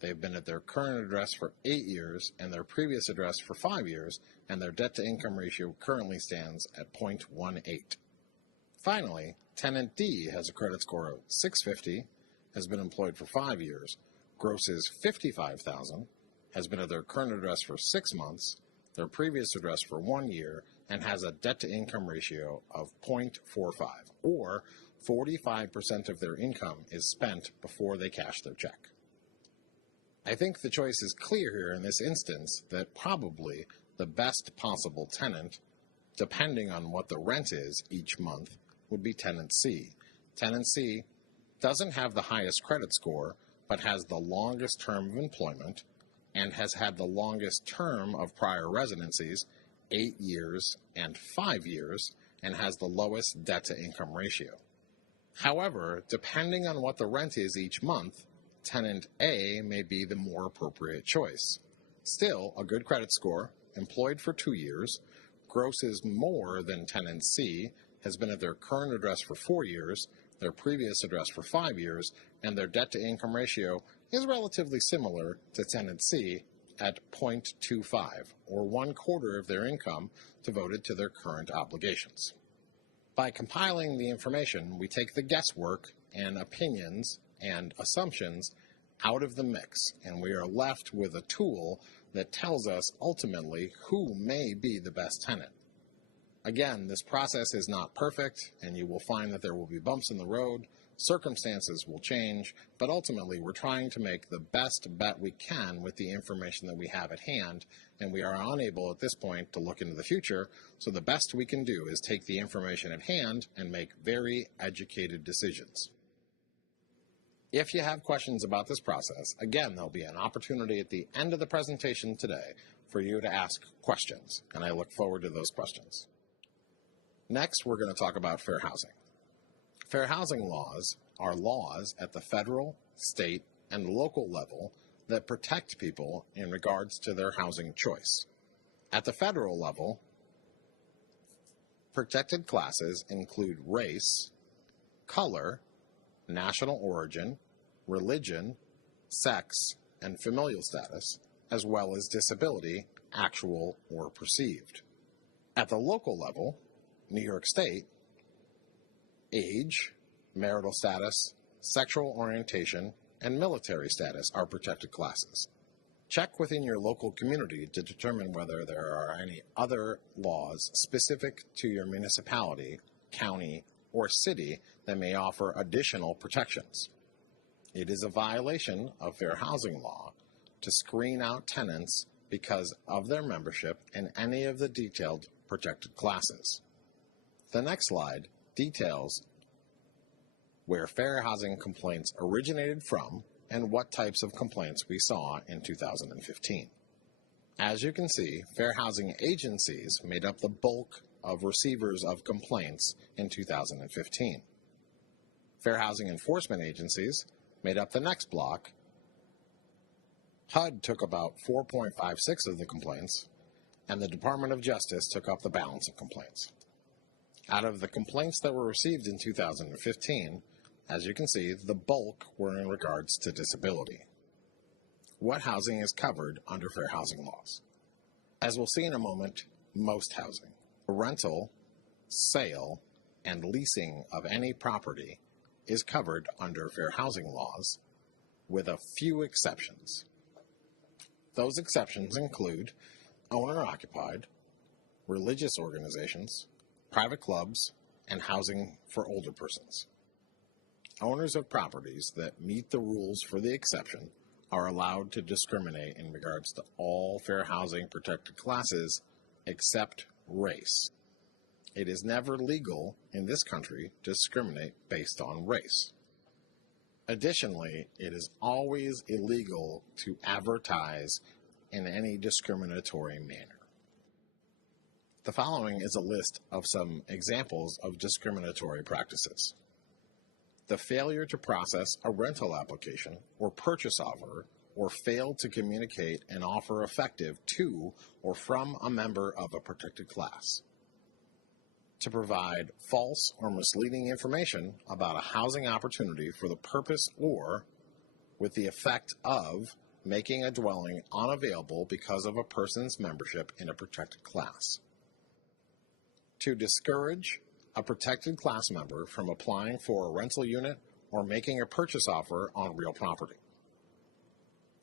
They've been at their current address for 8 years and their previous address for 5 years, and their debt-to-income ratio currently stands at 0.18. Finally, Tenant D has a credit score of 650, has been employed for 5 years, grosses $55,000, has been at their current address for 6 months, their previous address for 1 year, and has a debt-to-income ratio of 0.45, or 45% of their income is spent before they cash their check. I think the choice is clear here in this instance that probably the best possible tenant, depending on what the rent is each month, would be Tenant C. Tenant C doesn't have the highest credit score, but has the longest term of employment and has had the longest term of prior residencies, 8 years and 5 years, and has the lowest debt-to-income ratio. However, depending on what the rent is each month, Tenant A may be the more appropriate choice. Still, a good credit score, employed for 2 years, grosses more than Tenant C, has been at their current address for 4 years, their previous address for 5 years, and their debt-to-income ratio is relatively similar to Tenant C at 0.25, or 1/4 of their income devoted to their current obligations. By compiling the information, we take the guesswork and opinions and assumptions out of the mix, and we are left with a tool that tells us ultimately who may be the best tenant. Again, this process is not perfect, and you will find that there will be bumps in the road, circumstances will change, but ultimately we're trying to make the best bet we can with the information that we have at hand, and we are unable at this point to look into the future, so the best we can do is take the information at hand and make very educated decisions. If you have questions about this process, again, there'll be an opportunity at the end of the presentation today for you to ask questions, and I look forward to those questions. Next, we're going to talk about fair housing. Fair housing laws are laws at the federal, state, and local level that protect people in regards to their housing choice. At the federal level, protected classes include race, color, national origin, religion, sex, and familial status, as well as disability, actual or perceived. At the local level, New York State, age, marital status, sexual orientation, and military status are protected classes. Check within your local community to determine whether there are any other laws specific to your municipality, county, or city that may offer additional protections. It is a violation of fair housing law to screen out tenants because of their membership in any of the detailed protected classes. The next slide details where fair housing complaints originated from and what types of complaints we saw in 2015. As you can see, fair housing agencies made up the bulk of receivers of complaints in 2015. Fair housing enforcement agencies made up the next block. HUD took about 4.56 of the complaints, and the Department of Justice took up the balance of complaints. Out of the complaints that were received in 2015, as you can see, the bulk were in regards to disability. What housing is covered under fair housing laws? As we'll see in a moment, most housing. Rental, sale, and leasing of any property is covered under fair housing laws, with a few exceptions. Those exceptions include owner-occupied, religious organizations, private clubs, and housing for older persons. Owners of properties that meet the rules for the exception are allowed to discriminate in regards to all fair housing protected classes except race. It is never legal in this country to discriminate based on race. Additionally, it is always illegal to advertise in any discriminatory manner. The following is a list of some examples of discriminatory practices. The failure to process a rental application or purchase offer, or fail to communicate an offer effective to or from a member of a protected class. To provide false or misleading information about a housing opportunity for the purpose or with the effect of making a dwelling unavailable because of a person's membership in a protected class. To discourage a protected class member from applying for a rental unit or making a purchase offer on real property.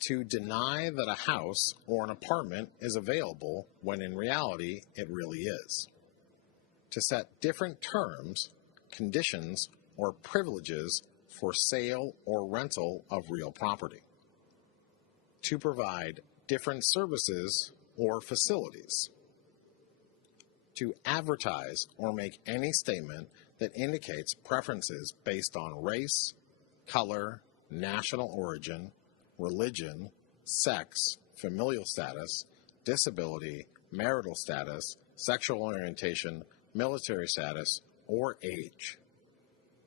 To deny that a house or an apartment is available when in reality it really is. To set different terms, conditions, or privileges for sale or rental of real property. To provide different services or facilities. To advertise or make any statement that indicates preferences based on race, color, national origin, religion, sex, familial status, disability, marital status, sexual orientation, military status, or age.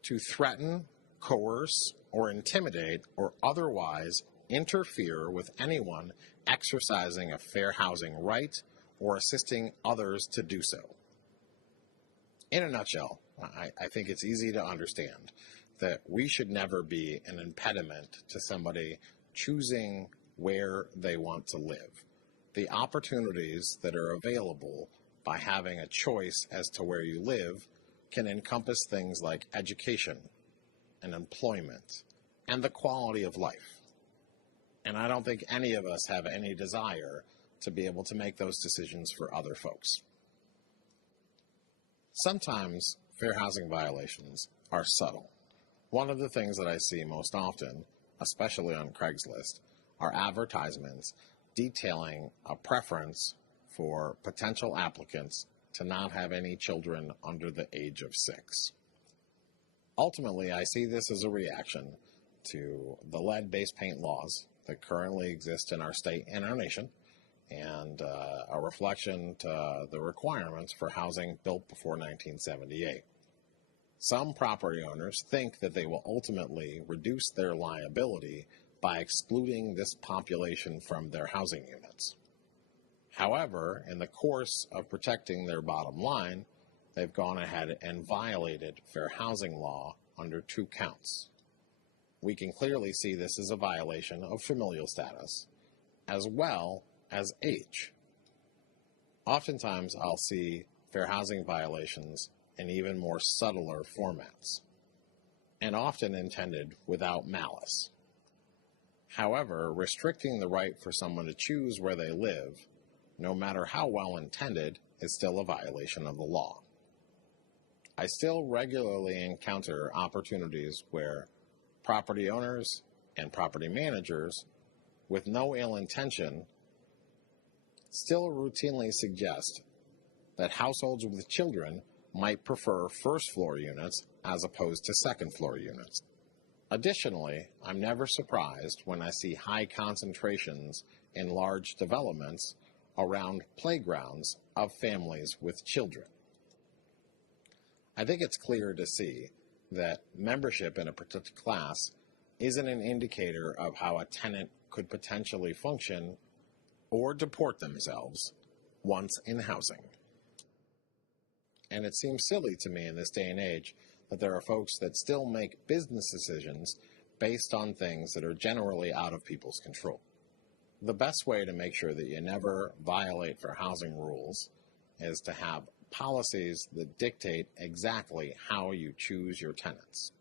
To threaten, coerce, or intimidate or otherwise interfere with anyone exercising a fair housing right or assisting others to do so. In a nutshell, I think it's easy to understand that we should never be an impediment to somebody choosing where they want to live. The opportunities that are available by having a choice as to where you live can encompass things like education and employment and the quality of life. And I don't think any of us have any desire to be able to make those decisions for other folks. Sometimes fair housing violations are subtle. One of the things that I see most often, especially on Craigslist, are advertisements detailing a preference for potential applicants to not have any children under the age of 6. Ultimately, I see this as a reaction to the lead-based paint laws that currently exist in our state and our nation, and a reflection to the requirements for housing built before 1978. Some property owners think that they will ultimately reduce their liability by excluding this population from their housing units. However, in the course of protecting their bottom line, they've gone ahead and violated fair housing law under 2 counts. We can clearly see this as a violation of familial status, as well as age. Oftentimes, I'll see fair housing violations in even more subtler formats, and often intended without malice. However, restricting the right for someone to choose where they live, no matter how well intended, is still a violation of the law. I still regularly encounter opportunities where property owners and property managers, with no ill intention, still routinely suggest that households with children might prefer first-floor units as opposed to second-floor units. Additionally, I'm never surprised when I see high concentrations in large developments around playgrounds of families with children. I think it's clear to see that membership in a protected class isn't an indicator of how a tenant could potentially function or deport themselves once in housing. And it seems silly to me in this day and age that there are folks that still make business decisions based on things that are generally out of people's control. The best way to make sure that you never violate fair housing rules is to have policies that dictate exactly how you choose your tenants.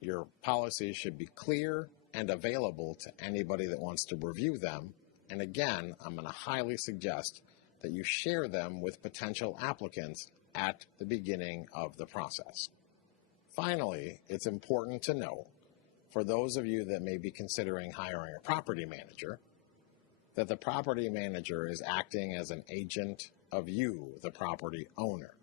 Your policies should be clear and available to anybody that wants to review them. And again, I'm going to highly suggest that you share them with potential applicants at the beginning of the process. Finally, it's important to note, for those of you that may be considering hiring a property manager, that the property manager is acting as an agent of you, the property owner,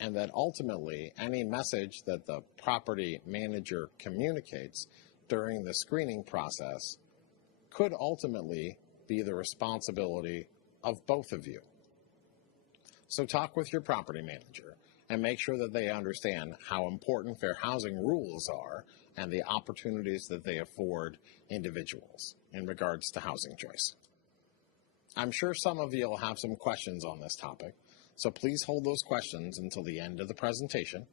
and that ultimately any message that the property manager communicates during the screening process could ultimately be the responsibility of both of you. So talk with your property manager and make sure that they understand how important fair housing rules are and the opportunities that they afford individuals in regards to housing choice. I'm sure some of you will have some questions on this topic, so please hold those questions until the end of the presentation.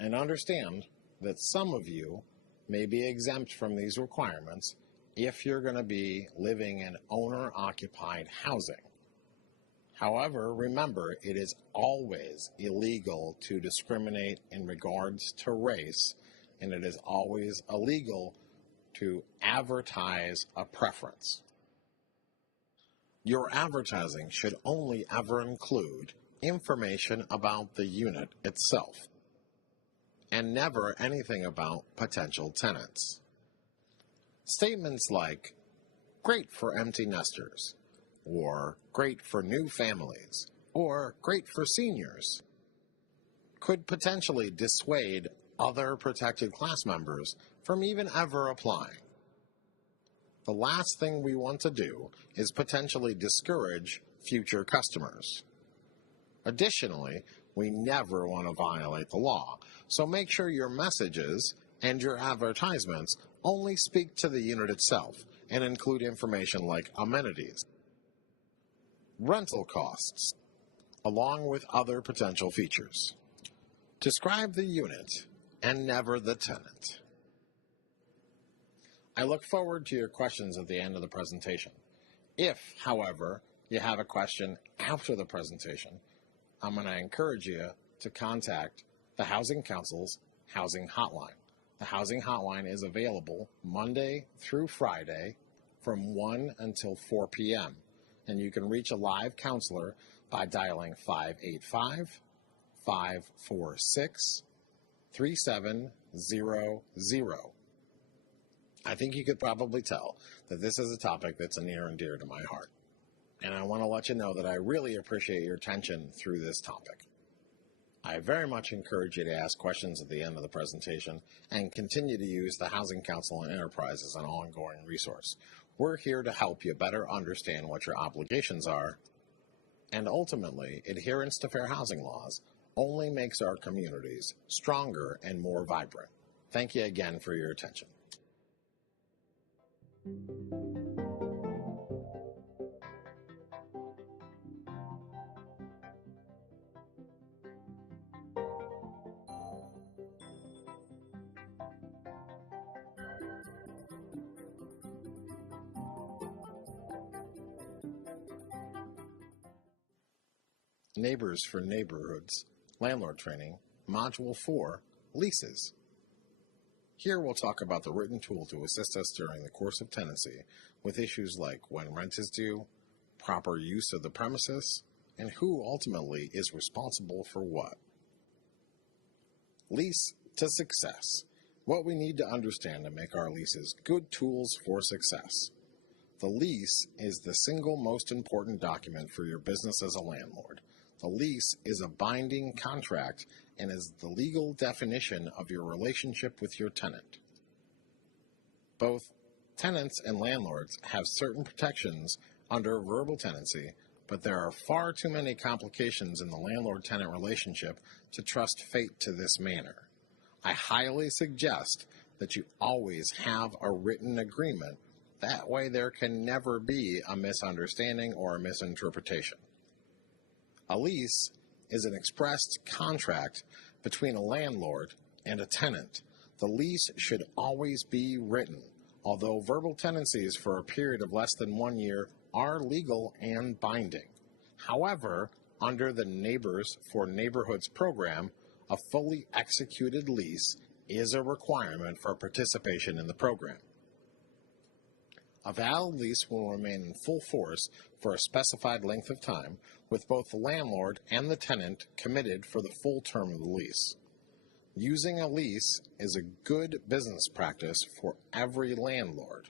And understand that some of you may be exempt from these requirements if you're going to be living in owner-occupied housing. However, remember, it is always illegal to discriminate in regards to race, and it is always illegal to advertise a preference. Your advertising should only ever include information about the unit itself, and never anything about potential tenants. Statements like, "Great for empty nesters," or "great for new families," or "great for seniors," could potentially dissuade other protected class members from even ever applying. The last thing we want to do is potentially discourage future customers. Additionally, we never want to violate the law, so make sure your messages and your advertisements only speak to the unit itself and include information like amenities, rental costs, along with other potential features. Describe the unit and never the tenant. I look forward to your questions at the end of the presentation. If, however, you have a question after the presentation, I'm going to encourage you to contact the Housing Council's Housing Hotline. The Housing Hotline is available Monday through Friday from 1 until 4 p.m. And you can reach a live counselor by dialing 585-546-3700. I think you could probably tell that this is a topic that's near and dear to my heart. And I want to let you know that I really appreciate your attention through this topic. I very much encourage you to ask questions at the end of the presentation and continue to use the Housing Council and Enterprise as an ongoing resource. We're here to help you better understand what your obligations are, and ultimately, adherence to fair housing laws only makes our communities stronger and more vibrant. Thank you again for your attention. Neighbors for Neighborhoods, Landlord Training, Module 4, Leases. Here we'll talk about the written tool to assist us during the course of tenancy with issues like when rent is due, proper use of the premises, and who ultimately is responsible for what. Lease to success. What we need to understand to make our leases good tools for success. The lease is the single most important document for your business as a landlord. The lease is a binding contract and is the legal definition of your relationship with your tenant. Both tenants and landlords have certain protections under verbal tenancy, but there are far too many complications in the landlord-tenant relationship to trust fate to this manner. I highly suggest that you always have a written agreement. That way there can never be a misunderstanding or a misinterpretation. A lease is an expressed contract between a landlord and a tenant. The lease should always be written, although verbal tenancies for a period of less than 1 year are legal and binding. However, under the Neighbors for Neighborhoods program, a fully executed lease is a requirement for participation in the program. A valid lease will remain in full force for a specified length of time, with both the landlord and the tenant committed for the full term of the lease. Using a lease is a good business practice for every landlord.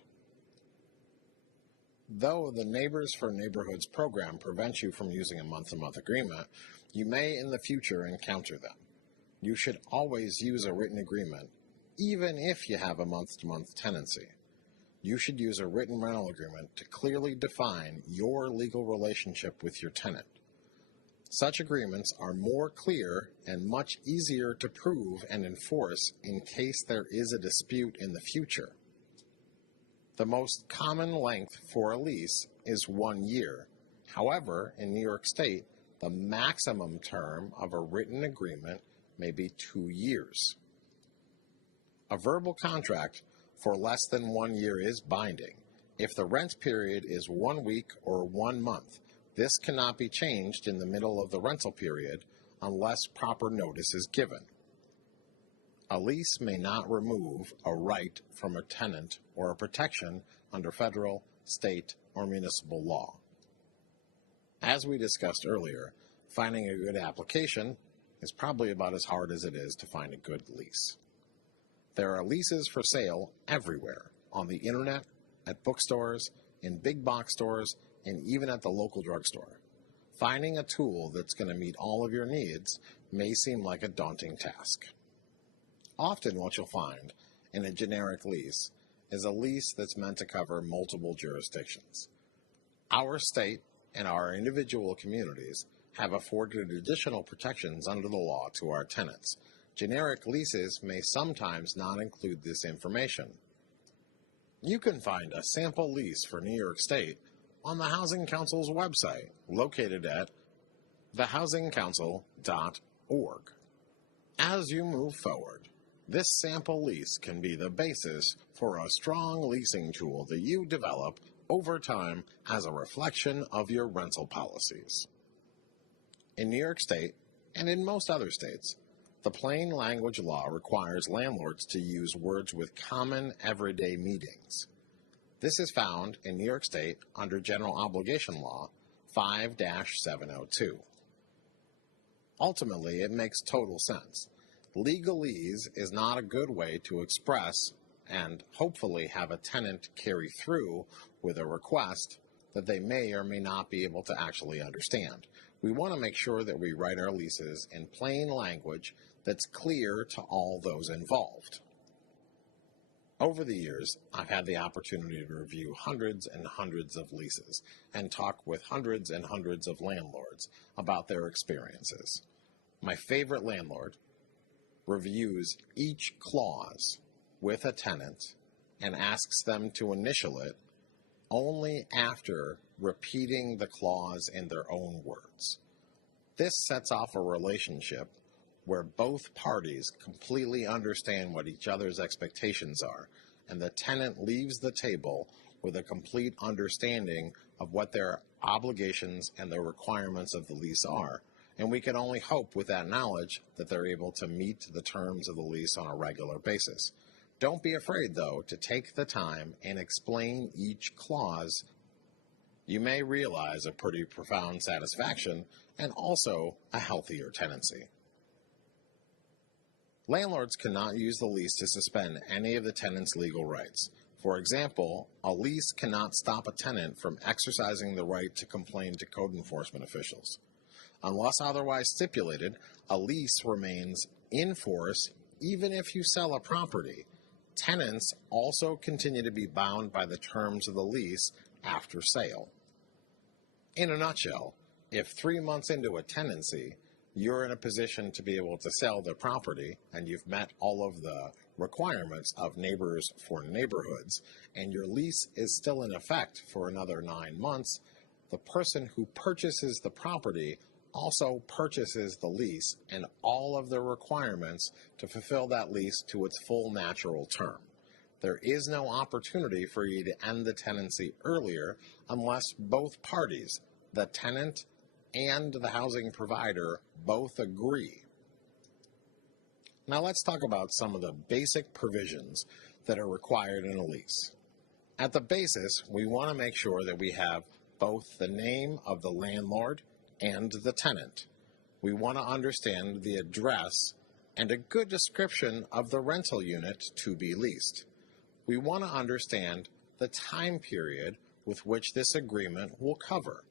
Though the Neighbors for Neighborhoods program prevents you from using a month-to-month agreement, you may in the future encounter them. You should always use a written agreement, even if you have a month-to-month tenancy. You should use a written rental agreement to clearly define your legal relationship with your tenant. Such agreements are more clear and much easier to prove and enforce in case there is a dispute in the future. The most common length for a lease is 1 year. However, in New York State, the maximum term of a written agreement may be 2 years. A verbal contract for less than 1 year is binding. If the rent period is 1 week or 1 month, this cannot be changed in the middle of the rental period unless proper notice is given. A lease may not remove a right from a tenant or a protection under federal, state, or municipal law. As we discussed earlier, finding a good application is probably about as hard as it is to find a good lease. There are leases for sale everywhere, on the internet, at bookstores, in big box stores, and even at the local drugstore. Finding a tool that's going to meet all of your needs may seem like a daunting task. Often what you'll find in a generic lease is a lease that's meant to cover multiple jurisdictions. Our state and our individual communities have afforded additional protections under the law to our tenants. Generic leases may sometimes not include this information. You can find a sample lease for New York State on the Housing Council's website, located at thehousingcouncil.org. As you move forward, this sample lease can be the basis for a strong leasing tool that you develop over time as a reflection of your rental policies. In New York State, and in most other states, the plain language law requires landlords to use words with common everyday meanings. This is found in New York State under General Obligation Law 5-702. Ultimately, it makes total sense. Legalese is not a good way to express and hopefully have a tenant carry through with a request that they may or may not be able to actually understand. We want to make sure that we write our leases in plain language that's clear to all those involved. Over the years, I've had the opportunity to review hundreds and hundreds of leases and talk with hundreds and hundreds of landlords about their experiences. My favorite landlord reviews each clause with a tenant and asks them to initial it only after repeating the clause in their own words. This sets off a relationship where both parties completely understand what each other's expectations are, and the tenant leaves the table with a complete understanding of what their obligations and the requirements of the lease are. And we can only hope with that knowledge that they're able to meet the terms of the lease on a regular basis. Don't be afraid, though, to take the time and explain each clause. You may realize a pretty profound satisfaction and also a healthier tenancy. Landlords cannot use the lease to suspend any of the tenant's legal rights. For example, a lease cannot stop a tenant from exercising the right to complain to code enforcement officials. Unless otherwise stipulated, a lease remains in force even if you sell a property. Tenants also continue to be bound by the terms of the lease after sale. In a nutshell, if 3 months into a tenancy, you're in a position to be able to sell the property and you've met all of the requirements of Neighbors for Neighborhoods, and your lease is still in effect for another 9 months, the person who purchases the property also purchases the lease and all of the requirements to fulfill that lease to its full natural term. There is no opportunity for you to end the tenancy earlier unless both parties, the tenant and the housing provider, both agree. Now let's talk about some of the basic provisions that are required in a lease. At the basis, we want to make sure that we have both the name of the landlord and the tenant. We want to understand the address and a good description of the rental unit to be leased. We want to understand the time period with which this agreement will cover.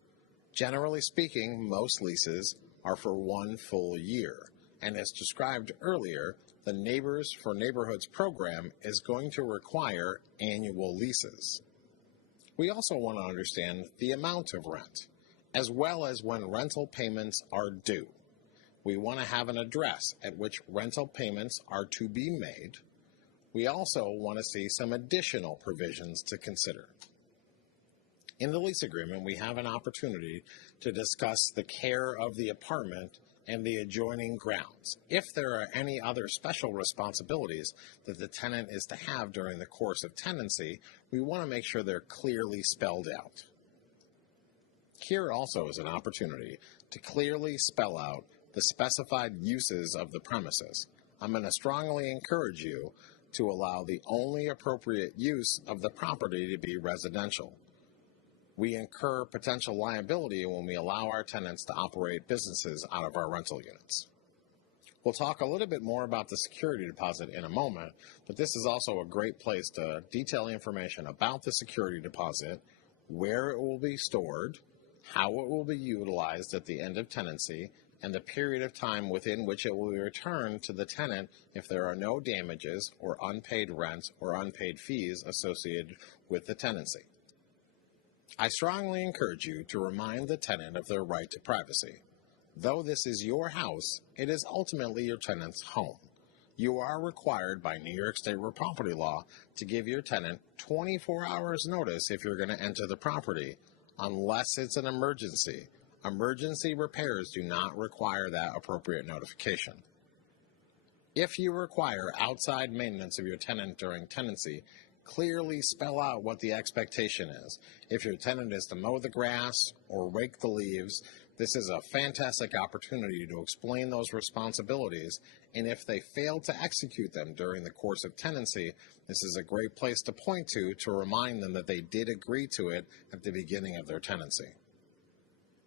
Generally speaking, most leases are for 1 full year, and as described earlier, the Neighbors for Neighborhoods program is going to require annual leases. We also want to understand the amount of rent, as well as when rental payments are due. We want to have an address at which rental payments are to be made. We also want to see some additional provisions to consider. In the lease agreement, we have an opportunity to discuss the care of the apartment and the adjoining grounds. If there are any other special responsibilities that the tenant is to have during the course of tenancy, we want to make sure they're clearly spelled out. Here also is an opportunity to clearly spell out the specified uses of the premises. I'm going to strongly encourage you to allow the only appropriate use of the property to be residential. We incur potential liability when we allow our tenants to operate businesses out of our rental units. We'll talk a little bit more about the security deposit in a moment, but this is also a great place to detail information about the security deposit, where it will be stored, how it will be utilized at the end of tenancy, and the period of time within which it will be returned to the tenant if there are no damages or unpaid rent or unpaid fees associated with the tenancy. I strongly encourage you to remind the tenant of their right to privacy. Though this is your house, it is ultimately your tenant's home. You are required by New York State real property law to give your tenant 24 hours notice if you're going to enter the property, unless it's an emergency. Emergency repairs do not require that appropriate notification. If you require outside maintenance of your tenant during tenancy, clearly spell out what the expectation is. If your tenant is to mow the grass or rake the leaves, this is a fantastic opportunity to explain those responsibilities, and if they fail to execute them during the course of tenancy, this is a great place to point to remind them that they did agree to it at the beginning of their tenancy.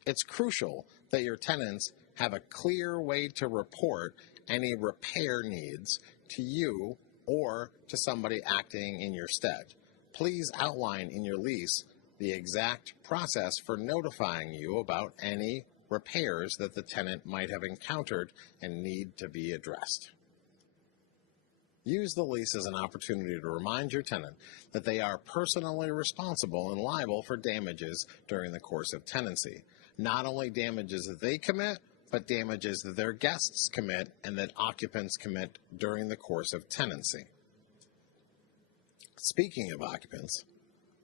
It's crucial that your tenants have a clear way to report any repair needs to you or to somebody acting in your stead. Please outline in your lease the exact process for notifying you about any repairs that the tenant might have encountered and need to be addressed. Use the lease as an opportunity to remind your tenant that they are personally responsible and liable for damages during the course of tenancy. Not only damages that they commit, but damages that their guests commit and that occupants commit during the course of tenancy. Speaking of occupants,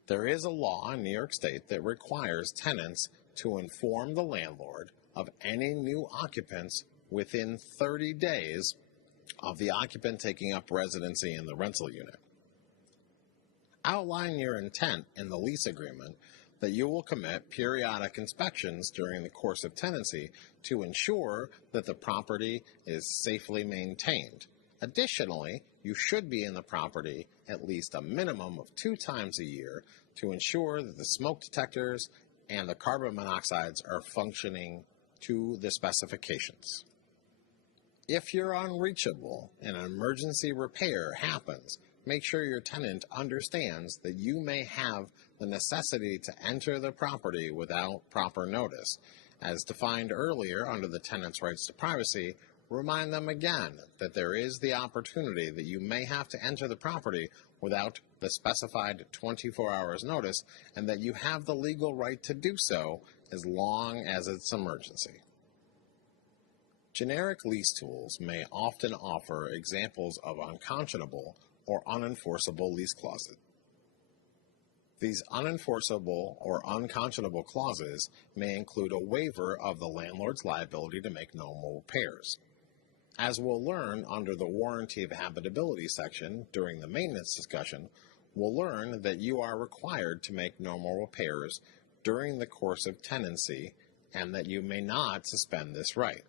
there is a law in New York State that requires tenants to inform the landlord of any new occupants within 30 days of the occupant taking up residency in the rental unit. Outline your intent in the lease agreement that you will commit periodic inspections during the course of tenancy to ensure that the property is safely maintained. Additionally, you should be in the property at least a minimum of 2 times a year to ensure that the smoke detectors and the carbon monoxides are functioning to the specifications. If you're unreachable and an emergency repair happens, make sure your tenant understands that you may have the necessity to enter the property without proper notice. As defined earlier under the tenant's rights to privacy, remind them again that there is the opportunity that you may have to enter the property without the specified 24 hours notice, and that you have the legal right to do so as long as it's an emergency. Generic lease tools may often offer examples of unconscionable or unenforceable lease clauses. These unenforceable or unconscionable clauses may include a waiver of the landlord's liability to make normal repairs. As we'll learn under the warranty of habitability section during the maintenance discussion, we'll learn that you are required to make normal repairs during the course of tenancy and that you may not suspend this right.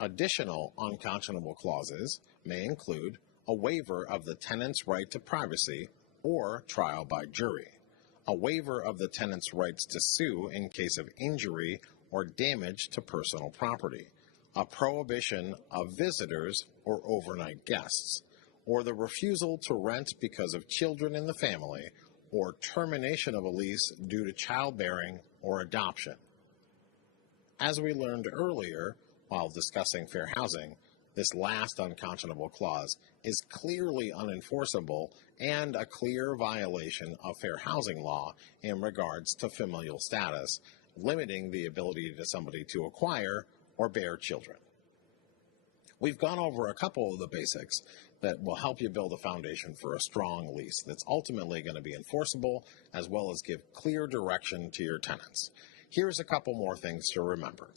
Additional unconscionable clauses may include a waiver of the tenant's right to privacy or trial by jury, a waiver of the tenant's rights to sue in case of injury or damage to personal property, a prohibition of visitors or overnight guests, or the refusal to rent because of children in the family, or termination of a lease due to childbearing or adoption. As we learned earlier while discussing fair housing, this last unconscionable clause is clearly unenforceable and a clear violation of fair housing law in regards to familial status, limiting the ability to somebody to acquire or bear children. We've gone over a couple of the basics that will help you build a foundation for a strong lease that's ultimately going to be enforceable, as well as give clear direction to your tenants. Here's a couple more things to remember.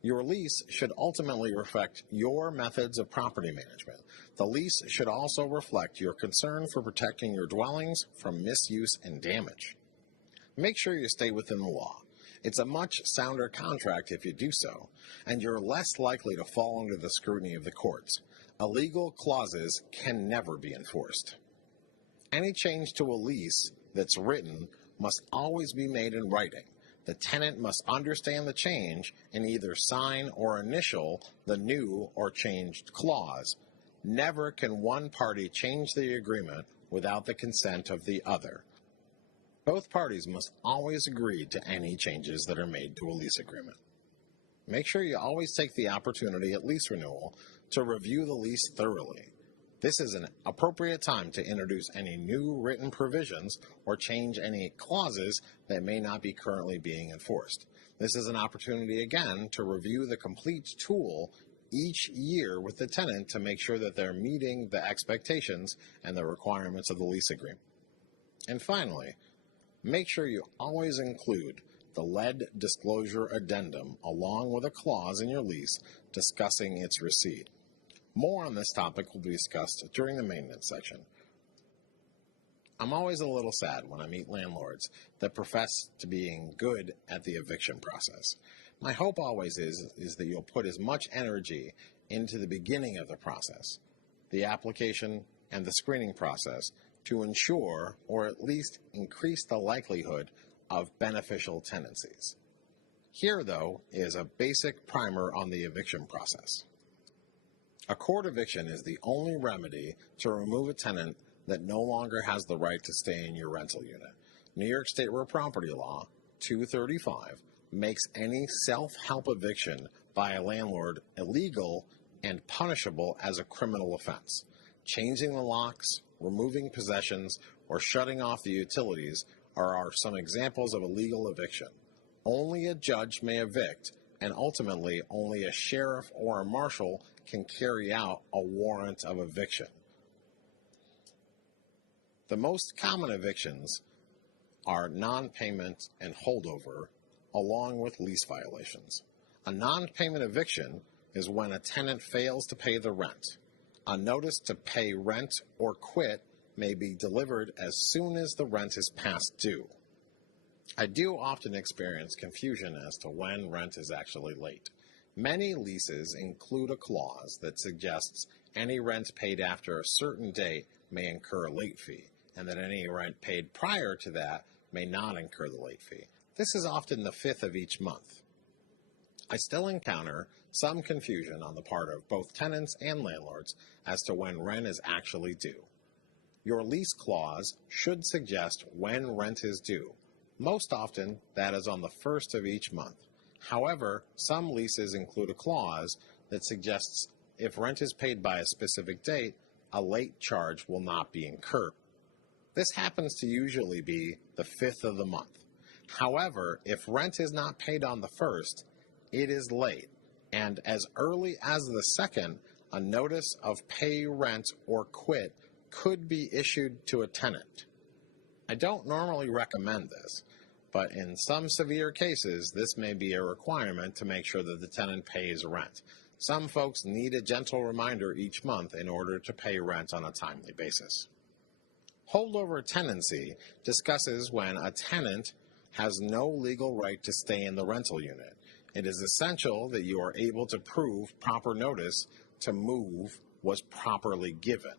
Your lease should ultimately reflect your methods of property management. The lease should also reflect your concern for protecting your dwellings from misuse and damage. Make sure you stay within the law. It's a much sounder contract if you do so, and you're less likely to fall under the scrutiny of the courts. Illegal clauses can never be enforced. Any change to a lease that's written must always be made in writing. The tenant must understand the change and either sign or initial the new or changed clause. Never can one party change the agreement without the consent of the other. Both parties must always agree to any changes that are made to a lease agreement. Make sure you always take the opportunity at lease renewal to review the lease thoroughly. This is an appropriate time to introduce any new written provisions or change any clauses that may not be currently being enforced. This is an opportunity again to review the complete tool each year with the tenant to make sure that they're meeting the expectations and the requirements of the lease agreement. And finally, make sure you always include the lead disclosure addendum along with a clause in your lease discussing its receipt. More on this topic will be discussed during the maintenance section. I'm always a little sad when I meet landlords that profess to being good at the eviction process. My hope always is that you'll put as much energy into the beginning of the process, the application and the screening process, to ensure or at least increase the likelihood of beneficial tenancies. Here, though, is a basic primer on the eviction process. A court eviction is the only remedy to remove a tenant that no longer has the right to stay in your rental unit. New York State Real Property Law 235 makes any self-help eviction by a landlord illegal and punishable as a criminal offense. Changing the locks, removing possessions, or shutting off the utilities are some examples of illegal eviction. Only a judge may evict, and ultimately only a sheriff or a marshal can carry out a warrant of eviction. The most common evictions are non-payment and holdover, along with lease violations. A non-payment eviction is when a tenant fails to pay the rent. A notice to pay rent or quit may be delivered as soon as the rent is past due. I do often experience confusion as to when rent is actually late. Many leases include a clause that suggests any rent paid after a certain date may incur a late fee, and that any rent paid prior to that may not incur the late fee. This is often the 5th of each month. I still encounter some confusion on the part of both tenants and landlords as to when rent is actually due. Your lease clause should suggest when rent is due. Most often, that is on the 1st of each month. However, some leases include a clause that suggests if rent is paid by a specific date, a late charge will not be incurred. This happens to usually be the 5th of the month. However, if rent is not paid on the 1st, it is late, and as early as the 2nd, a notice of pay rent or quit could be issued to a tenant. I don't normally recommend this, but in some severe cases, this may be a requirement to make sure that the tenant pays rent. Some folks need a gentle reminder each month in order to pay rent on a timely basis. Holdover tenancy discusses when a tenant has no legal right to stay in the rental unit. It is essential that you are able to prove proper notice to move was properly given.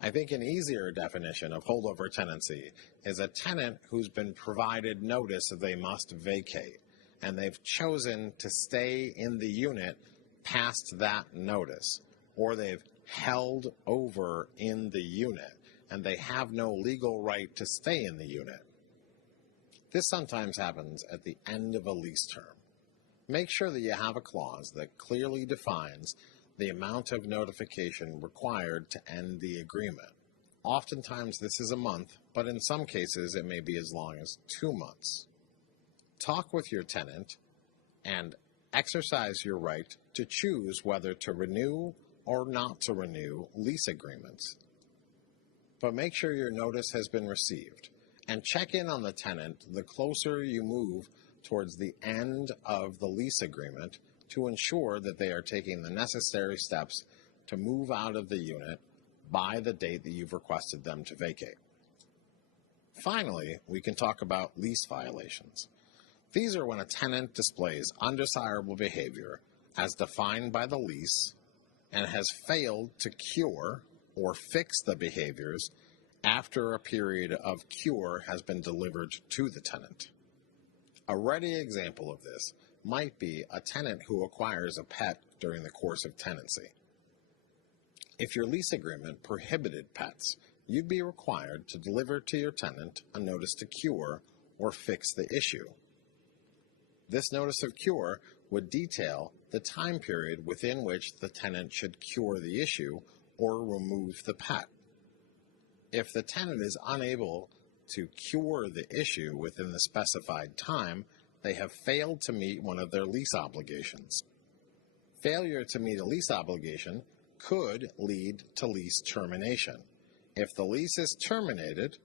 I think an easier definition of holdover tenancy is a tenant who's been provided notice that they must vacate, and they've chosen to stay in the unit past that notice, or they've held over in the unit, and they have no legal right to stay in the unit. This sometimes happens at the end of a lease term. Make sure that you have a clause that clearly defines the amount of notification required to end the agreement. Oftentimes this is a month, but in some cases it may be as long as 2 months. Talk with your tenant and exercise your right to choose whether to renew or not to renew lease agreements. But make sure your notice has been received, and check in on the tenant the closer you move towards the end of the lease agreement to ensure that they are taking the necessary steps to move out of the unit by the date that you've requested them to vacate. Finally, we can talk about lease violations. These are when a tenant displays undesirable behavior as defined by the lease and has failed to cure or fix the behaviors after a period of cure has been delivered to the tenant. A ready example of this might be a tenant who acquires a pet during the course of tenancy. If your lease agreement prohibited pets, you'd be required to deliver to your tenant a notice to cure or fix the issue. This notice of cure would detail the time period within which the tenant should cure the issue or remove the pet. If the tenant is unable to cure the issue within the specified time, they have failed to meet one of their lease obligations. Failure to meet a lease obligation could lead to lease termination. If the lease is terminated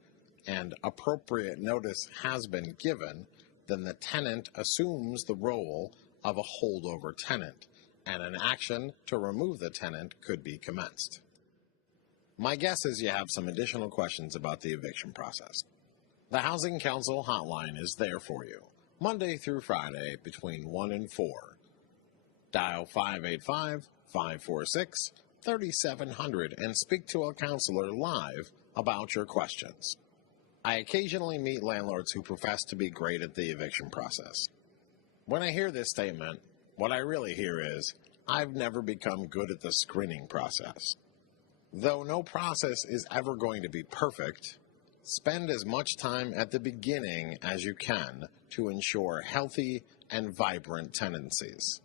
and appropriate notice has been given, then the tenant assumes the role of a holdover tenant, and an action to remove the tenant could be commenced. My guess is you have some additional questions about the eviction process. The Housing Council hotline is there for you, Monday through Friday between 1 and 4. Dial 585-546-3700 and speak to a counselor live about your questions. I occasionally meet landlords who profess to be great at the eviction process. When I hear this statement, what I really hear is, I've never become good at the screening process. Though no process is ever going to be perfect, spend as much time at the beginning as you can to ensure healthy and vibrant tenancies.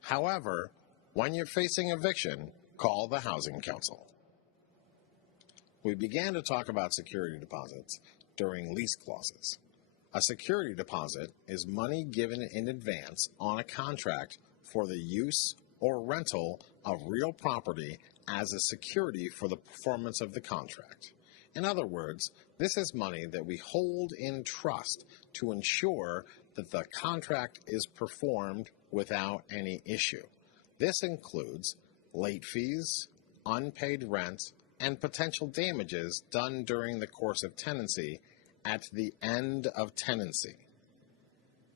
However, when you're facing eviction, call the Housing Council. We began to talk about security deposits during lease clauses. A security deposit is money given in advance on a contract for the use or rental of real property as a security for the performance of the contract. In other words, this is money that we hold in trust to ensure that the contract is performed without any issue. This includes late fees, unpaid rent, and potential damages done during the course of tenancy at the end of tenancy.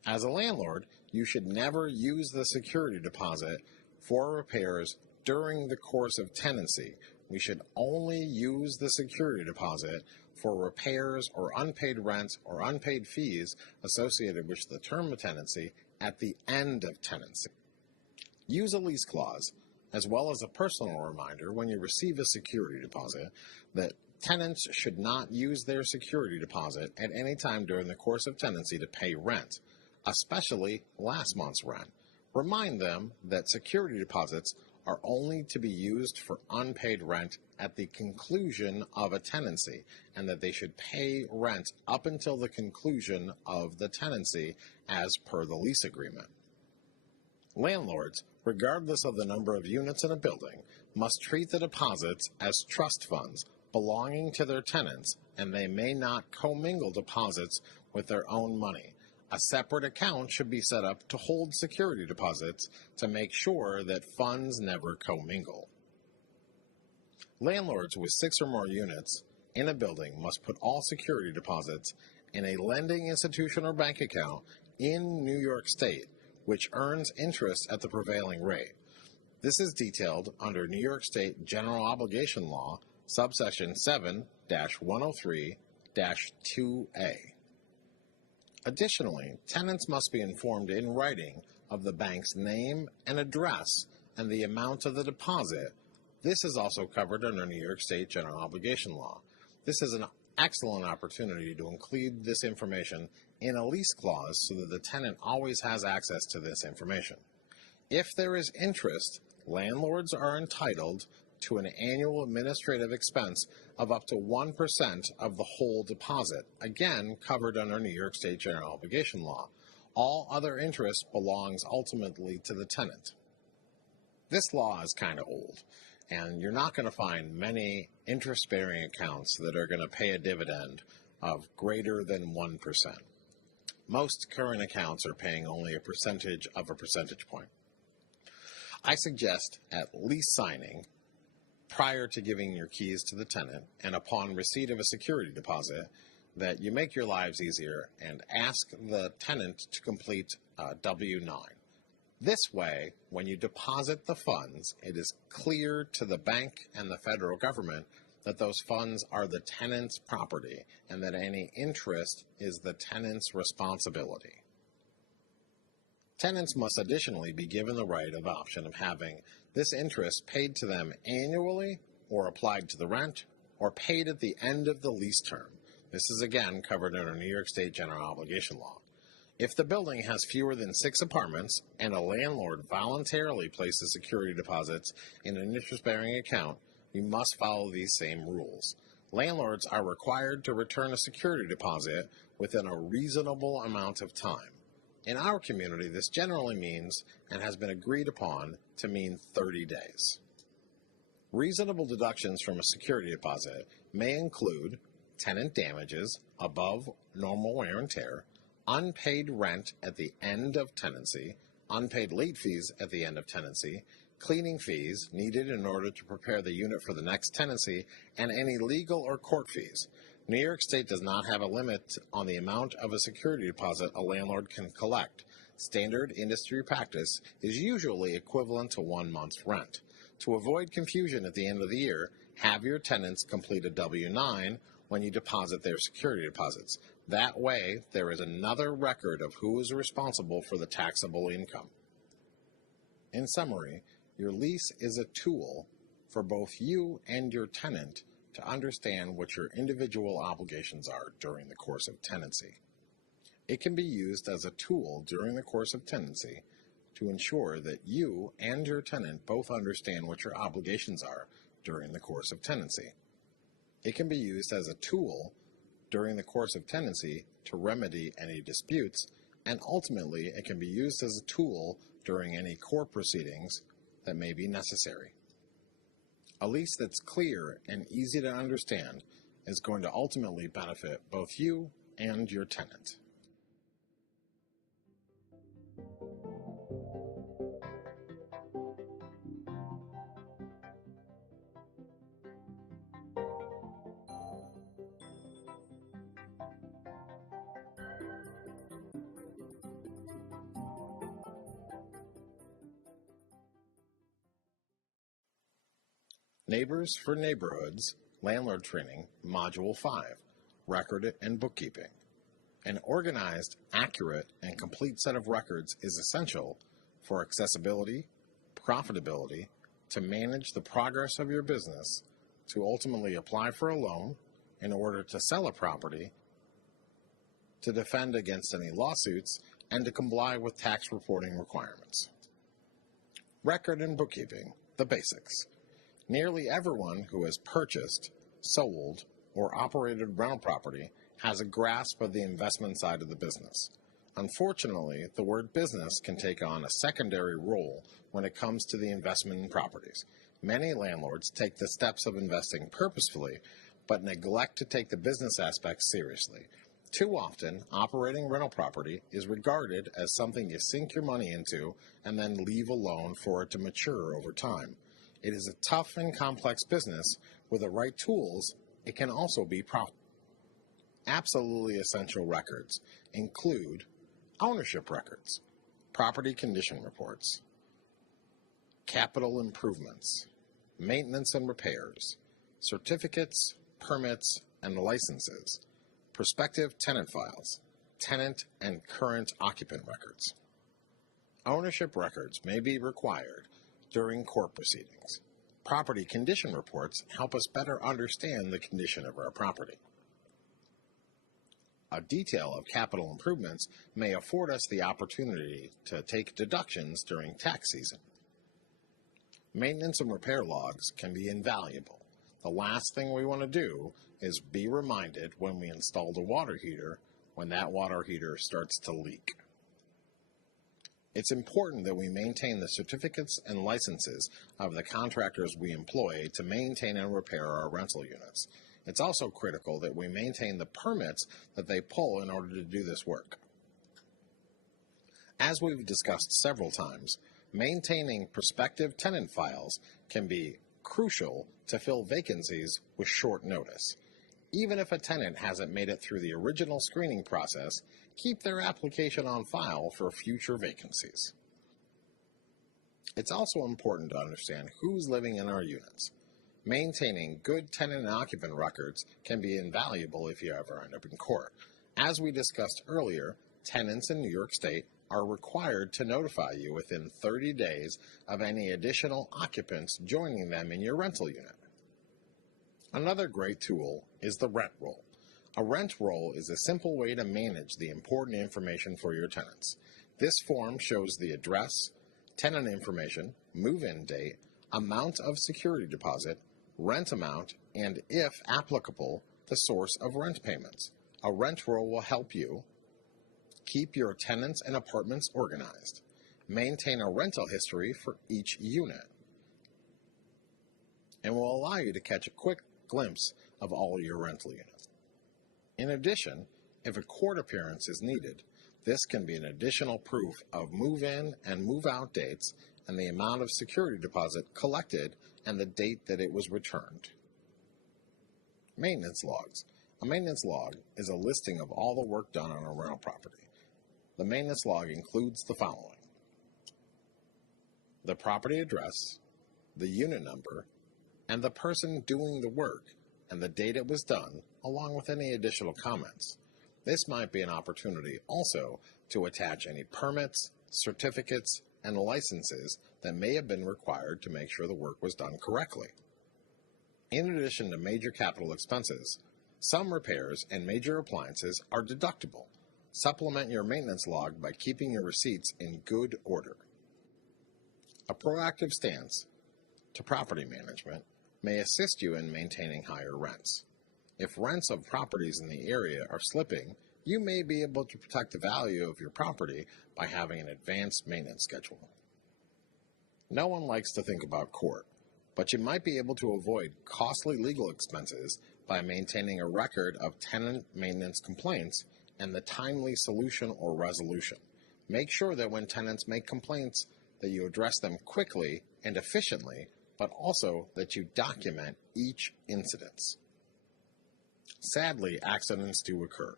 As a landlord, you should never use the security deposit for repairs during the course of tenancy. We should only use the security deposit for repairs or unpaid rent or unpaid fees associated with the term of tenancy at the end of tenancy. Use a lease clause, as well as a personal reminder when you receive a security deposit, that tenants should not use their security deposit at any time during the course of tenancy to pay rent, especially last month's rent. Remind them that security deposits are only to be used for unpaid rent at the conclusion of a tenancy, and that they should pay rent up until the conclusion of the tenancy as per the lease agreement. Landlords, regardless of the number of units in a building, must treat the deposits as trust funds belonging to their tenants, and they may not commingle deposits with their own money. A separate account should be set up to hold security deposits to make sure that funds never commingle. Landlords with 6 or more units in a building must put all security deposits in a lending institution or bank account in New York State, which earns interest at the prevailing rate. This is detailed under New York State General Obligation Law, subsection 7-103-2A. Additionally, tenants must be informed in writing of the bank's name and address and the amount of the deposit. This is also covered under New York State General Obligation Law. This is an excellent opportunity to include this information in a lease clause so that the tenant always has access to this information. If there is interest, landlords are entitled to an annual administrative expense of up to 1% of the whole deposit, again covered under New York State General Obligation Law. All other interest belongs ultimately to the tenant. This law is kind of old, and you're not going to find many interest-bearing accounts that are going to pay a dividend of greater than 1%. Most current accounts are paying only a percentage of a percentage point. I suggest at lease signing, prior to giving your keys to the tenant and upon receipt of a security deposit, that you make your lives easier and ask the tenant to complete a W-9. This way, when you deposit the funds, it is clear to the bank and the federal government that those funds are the tenant's property and that any interest is the tenant's responsibility. Tenants must additionally be given the right of option of having this interest paid to them annually or applied to the rent or paid at the end of the lease term. This is again covered under New York State General Obligation Law. If the building has fewer than 6 apartments and a landlord voluntarily places security deposits in an interest-bearing account, you must follow these same rules. Landlords are required to return a security deposit within a reasonable amount of time. In our community, this generally means, and has been agreed upon, to mean 30 days. Reasonable deductions from a security deposit may include tenant damages above normal wear and tear, unpaid rent at the end of tenancy, unpaid late fees at the end of tenancy, cleaning fees needed in order to prepare the unit for the next tenancy, and any legal or court fees. New York State does not have a limit on the amount of a security deposit a landlord can collect. Standard industry practice is usually equivalent to 1 month's rent. To avoid confusion at the end of the year, have your tenants complete a W-9 when you deposit their security deposits. That way, there is another record of who is responsible for the taxable income. In summary, your lease is a tool for both you and your tenant to understand what your individual obligations are during the course of tenancy. It can be used as a tool during the course of tenancy to ensure that you and your tenant both understand what your obligations are during the course of tenancy. It can be used as a tool during the course of tenancy to remedy any disputes, and ultimately it can be used as a tool during any court proceedings that may be necessary. A lease that's clear and easy to understand is going to ultimately benefit both you and your tenant. Neighbors for Neighborhoods, Landlord Training, Module 5, Record and Bookkeeping. An organized, accurate, and complete set of records is essential for accessibility, profitability, to manage the progress of your business, to ultimately apply for a loan, in order to sell a property, to defend against any lawsuits, and to comply with tax reporting requirements. Record and bookkeeping, the basics. Nearly everyone who has purchased, sold, or operated rental property has a grasp of the investment side of the business. Unfortunately, the word business can take on a secondary role when it comes to the investment in properties. Many landlords take the steps of investing purposefully, but neglect to take the business aspects seriously. Too often, operating rental property is regarded as something you sink your money into and then leave alone for it to mature over time. It is a tough and complex business. With the right tools, it can also be profitable. Absolutely essential records include ownership records, property condition reports, capital improvements, maintenance and repairs, certificates, permits, and licenses, prospective tenant files, tenant and current occupant records. Ownership records may be required during court proceedings. Property condition reports help us better understand the condition of our property. A detail of capital improvements may afford us the opportunity to take deductions during tax season. Maintenance and repair logs can be invaluable. The last thing we want to do is be reminded when we installed a water heater when that water heater starts to leak. It's important that we maintain the certificates and licenses of the contractors we employ to maintain and repair our rental units. It's also critical that we maintain the permits that they pull in order to do this work. As we've discussed several times, maintaining prospective tenant files can be crucial to fill vacancies with short notice. Even if a tenant hasn't made it through the original screening process, keep their application on file for future vacancies. It's also important to understand who's living in our units. Maintaining good tenant and occupant records can be invaluable if you ever end up in court. As we discussed earlier, tenants in New York State are required to notify you within 30 days of any additional occupants joining them in your rental unit. Another great tool is the rent roll. A rent roll is a simple way to manage the important information for your tenants. This form shows the address, tenant information, move-in date, amount of security deposit, rent amount, and, if applicable, the source of rent payments. A rent roll will help you keep your tenants and apartments organized, maintain a rental history for each unit, and will allow you to catch a quick glimpse of all your rental units. In addition, if a court appearance is needed, this can be an additional proof of move-in and move-out dates and the amount of security deposit collected and the date that it was returned. Maintenance logs. A maintenance log is a listing of all the work done on a rental property. The maintenance log includes the following: the property address, the unit number, and the person doing the work, and the date it was done, along with any additional comments. This might be an opportunity also to attach any permits, certificates, and licenses that may have been required to make sure the work was done correctly. In addition to major capital expenses, some repairs and major appliances are deductible. Supplement your maintenance log by keeping your receipts in good order. A proactive stance to property management may assist you in maintaining higher rents. If rents of properties in the area are slipping, you may be able to protect the value of your property by having an advanced maintenance schedule. No one likes to think about court, but you might be able to avoid costly legal expenses by maintaining a record of tenant maintenance complaints and the timely solution or resolution. Make sure that when tenants make complaints that you address them quickly and efficiently, but also that you document each incident. Sadly, accidents do occur.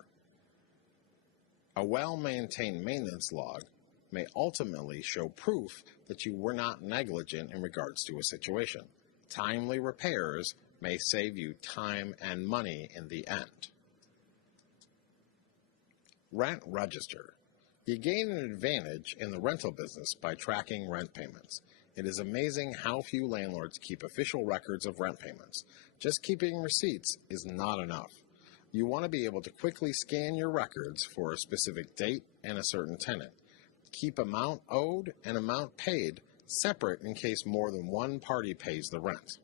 A well-maintained maintenance log may ultimately show proof that you were not negligent in regards to a situation. Timely repairs may save you time and money in the end. Rent register. You gain an advantage in the rental business by tracking rent payments. It is amazing how few landlords keep official records of rent payments. Just keeping receipts is not enough. You want to be able to quickly scan your records for a specific date and a certain tenant. Keep amount owed and amount paid separate in case more than one party pays the rent.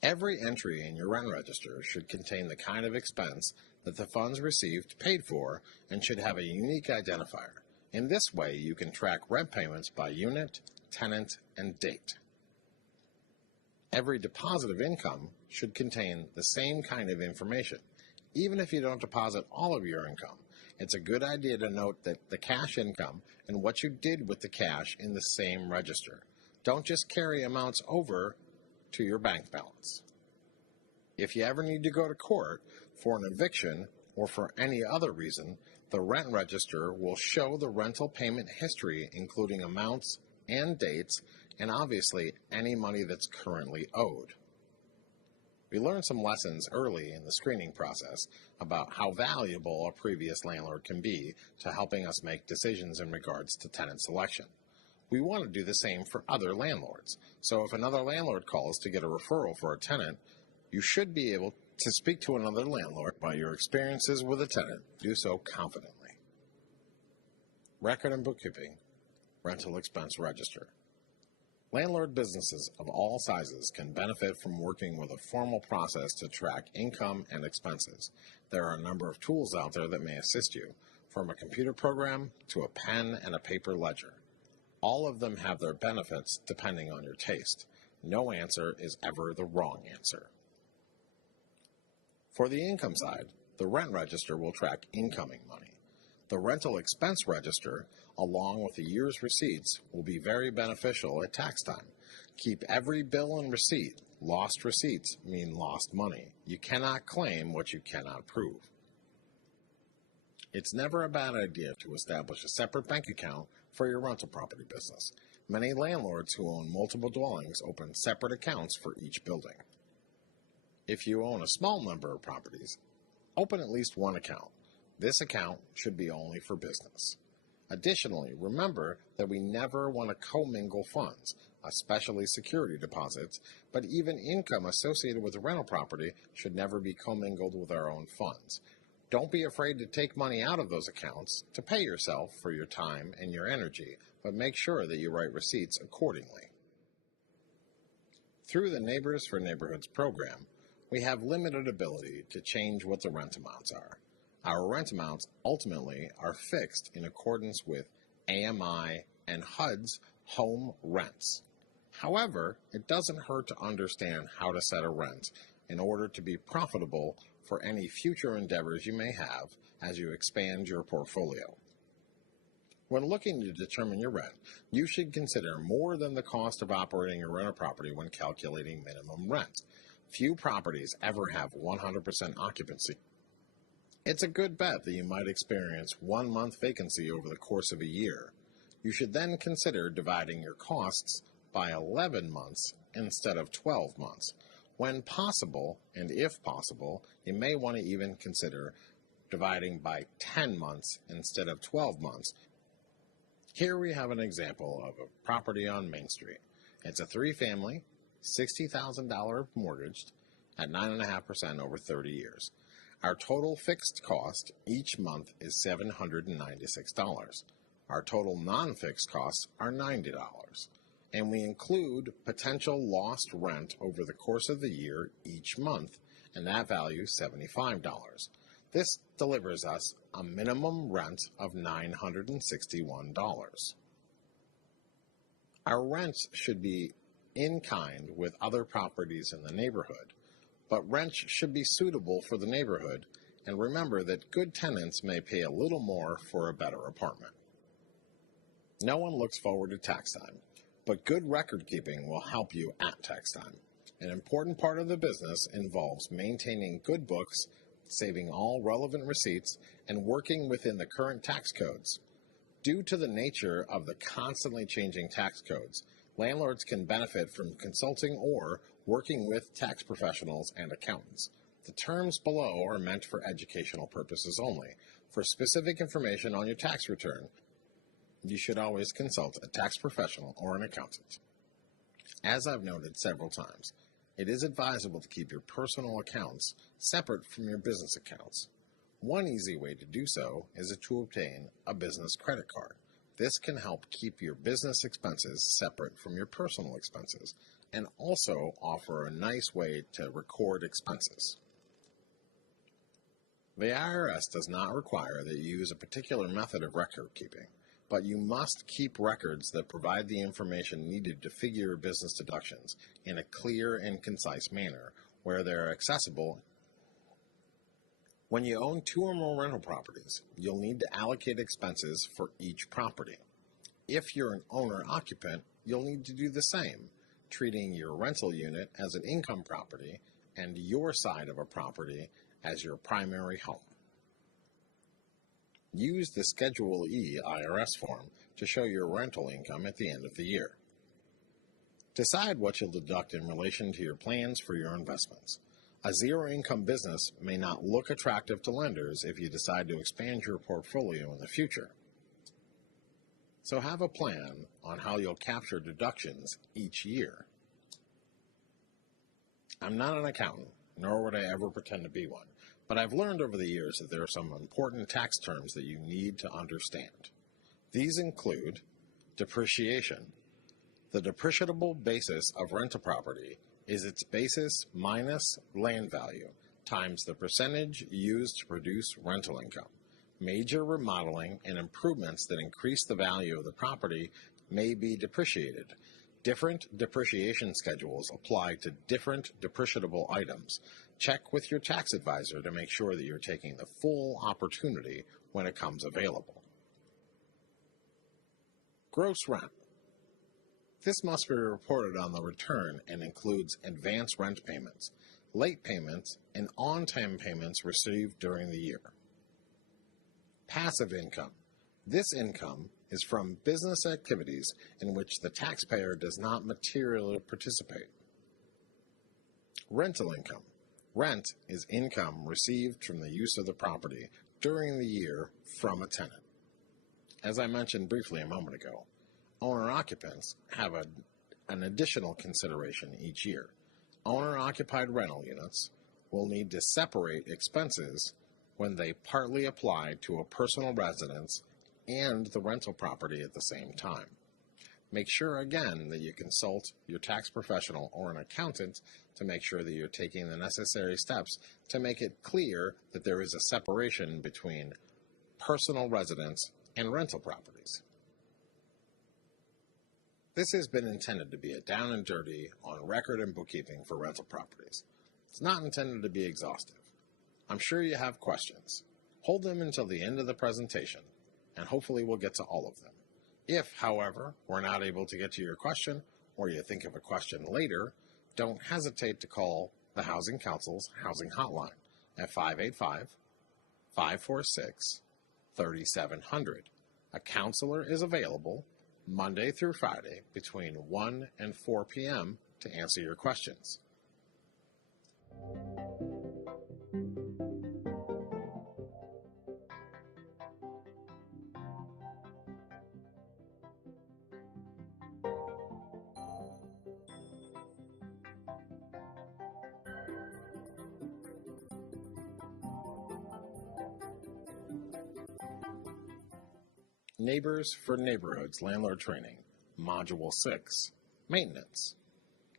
Every entry in your rent register should contain the kind of expense that the funds received paid for and should have a unique identifier. In this way, you can track rent payments by unit, tenant, and date. Every deposit of income should contain the same kind of information. Even if you don't deposit all of your income, it's a good idea to note that the cash income and what you did with the cash in the same register. Don't just carry amounts over to your bank balance. If you ever need to go to court for an eviction or for any other reason, the rent register will show the rental payment history, including amounts and dates, and obviously any money that's currently owed. We learned some lessons early in the screening process about how valuable a previous landlord can be to helping us make decisions in regards to tenant selection. We want to do the same for other landlords. So if another landlord calls to get a referral for a tenant, you should be able to speak to another landlord about your experiences with a tenant. Do so confidently. Record and bookkeeping, rental expense register. Landlord businesses of all sizes can benefit from working with a formal process to track income and expenses. There are a number of tools out there that may assist you, from a computer program to a pen and a paper ledger. All of them have their benefits depending on your taste. No answer is ever the wrong answer. For the income side, the rent register will track incoming money. The rental expense register, along with the year's receipts, will be very beneficial at tax time. Keep every bill and receipt. Lost receipts mean lost money. You cannot claim what you cannot prove. It's never a bad idea to establish a separate bank account for your rental property business. Many landlords who own multiple dwellings open separate accounts for each building. If you own a small number of properties, open at least one account. This account should be only for business. Additionally, remember that we never want to commingle funds, especially security deposits, but even income associated with a rental property should never be commingled with our own funds. Don't be afraid to take money out of those accounts to pay yourself for your time and your energy, but make sure that you write receipts accordingly. Through the Neighbors for Neighborhoods program, we have limited ability to change what the rent amounts are. Our rent amounts ultimately are fixed in accordance with AMI and HUD's home rents. However, it doesn't hurt to understand how to set a rent in order to be profitable for any future endeavors you may have as you expand your portfolio. When looking to determine your rent, you should consider more than the cost of operating a rental property when calculating minimum rent. Few properties ever have 100% occupancy. It's a good bet that you might experience 1 month vacancy over the course of a year. You should then consider dividing your costs by 11 months instead of 12 months. When possible, and if possible, you may want to even consider dividing by 10 months instead of 12 months. Here we have an example of a property on Main Street. It's a 3-family, $60,000 mortgaged at 9.5% over 30 years. Our total fixed cost each month is $796. Our total non-fixed costs are $90. And we include potential lost rent over the course of the year each month, and that value is $75. This delivers us a minimum rent of $961. Our rents should be in kind with other properties in the neighborhood, but rents should be suitable for the neighborhood, and remember that good tenants may pay a little more for a better apartment. No one looks forward to tax time, but good record keeping will help you at tax time. An important part of the business involves maintaining good books, saving all relevant receipts, and working within the current tax codes. Due to the nature of the constantly changing tax codes, landlords can benefit from consulting or working with tax professionals and accountants. The terms below are meant for educational purposes only. For specific information on your tax return, you should always consult a tax professional or an accountant. As I've noted several times, it is advisable to keep your personal accounts separate from your business accounts. One easy way to do so is to obtain a business credit card. This can help keep your business expenses separate from your personal expenses and also offer a nice way to record expenses. The IRS does not require that you use a particular method of record keeping, but you must keep records that provide the information needed to figure your business deductions in a clear and concise manner where they are accessible. When you own 2 or more rental properties, you'll need to allocate expenses for each property. If you're an owner-occupant, you'll need to do the same, treating your rental unit as an income property and your side of a property as your primary home. Use the Schedule E IRS form to show your rental income at the end of the year. Decide what you'll deduct in relation to your plans for your investments. A zero-income business may not look attractive to lenders if you decide to expand your portfolio in the future. So have a plan on how you'll capture deductions each year. I'm not an accountant, nor would I ever pretend to be one, but I've learned over the years that there are some important tax terms that you need to understand. These include depreciation. The depreciable basis of rental property is its basis minus land value times the percentage used to produce rental income. Major remodeling and improvements that increase the value of the property may be depreciated. Different depreciation schedules apply to different depreciable items. Check with your tax advisor to make sure that you're taking the full opportunity when it comes available. Gross rent. This must be reported on the return and includes advance rent payments, late payments, and on-time payments received during the year. Passive income. This income is from business activities in which the taxpayer does not materially participate. Rental income. Rent is income received from the use of the property during the year from a tenant. As I mentioned briefly a moment ago, owner-occupants have an additional consideration each year. Owner-occupied rental units will need to separate expenses when they partly apply to a personal residence and the rental property at the same time. Make sure again that you consult your tax professional or an accountant to make sure that you're taking the necessary steps to make it clear that there is a separation between personal residence and rental properties. This has been intended to be a down and dirty on record and bookkeeping for rental properties. It's not intended to be exhaustive. I'm sure you have questions. Hold them until the end of the presentation, and hopefully we'll get to all of them. If, however, we're not able to get to your question, or you think of a question later, don't hesitate to call the Housing Council's Housing Hotline at 585-546-3700. A counselor is available Monday through Friday between 1 and 4 p.m. to answer your questions. Neighbors for Neighborhoods Landlord Training, Module 6, Maintenance.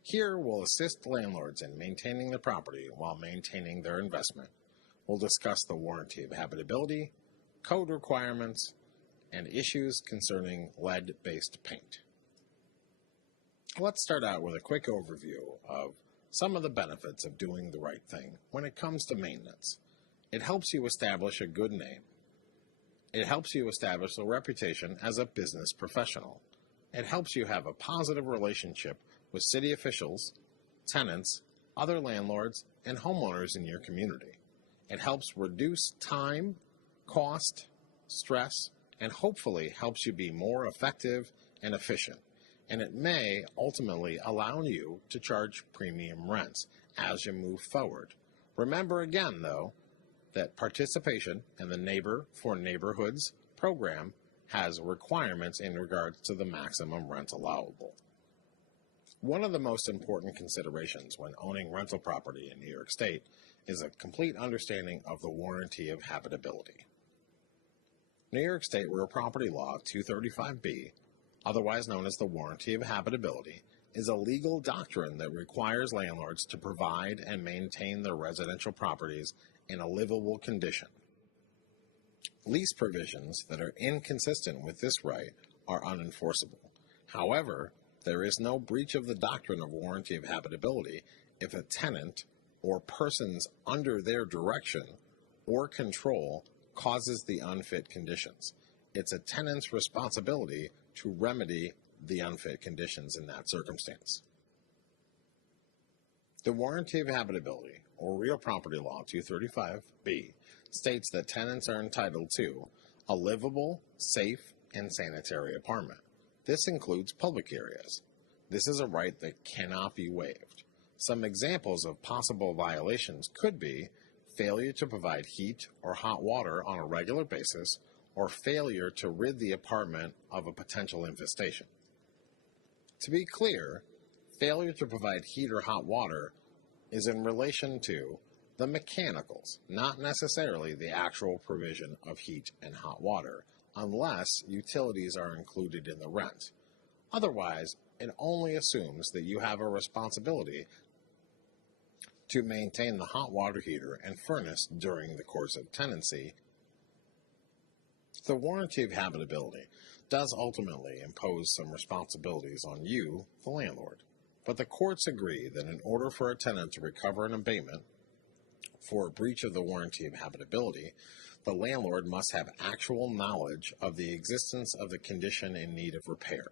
Here we'll assist landlords in maintaining the property while maintaining their investment. We'll discuss the warranty of habitability, code requirements, and issues concerning lead-based paint. Let's start out with a quick overview of some of the benefits of doing the right thing when it comes to maintenance. It helps you establish a good name. It helps you establish a reputation as a business professional. It helps you have a positive relationship with city officials, tenants, other landlords, and homeowners in your community. It helps reduce time, cost, stress, and hopefully helps you be more effective and efficient. And it may ultimately allow you to charge premium rents as you move forward. Remember again, though, that participation in the Neighbor for Neighborhoods program has requirements in regards to the maximum rent allowable. One of the most important considerations when owning rental property in New York State is a complete understanding of the warranty of habitability. New York State Real Property Law 235B, otherwise known as the warranty of habitability, is a legal doctrine that requires landlords to provide and maintain their residential properties in a livable condition. Lease provisions that are inconsistent with this right are unenforceable. However, there is no breach of the doctrine of warranty of habitability if a tenant or persons under their direction or control causes the unfit conditions. It's a tenant's responsibility to remedy the unfit conditions in that circumstance. The warranty of habitability, or Real Property Law 235B, states that tenants are entitled to a livable, safe, and sanitary apartment. This includes public areas. This is a right that cannot be waived. Some examples of possible violations could be failure to provide heat or hot water on a regular basis, or failure to rid the apartment of a potential infestation. To be clear, failure to provide heat or hot water is in relation to the mechanicals, not necessarily the actual provision of heat and hot water, unless utilities are included in the rent. Otherwise, it only assumes that you have a responsibility to maintain the hot water heater and furnace during the course of tenancy. The warranty of habitability does ultimately impose some responsibilities on you, the landlord, but the courts agree that in order for a tenant to recover an abatement for a breach of the warranty of habitability, the landlord must have actual knowledge of the existence of the condition in need of repair.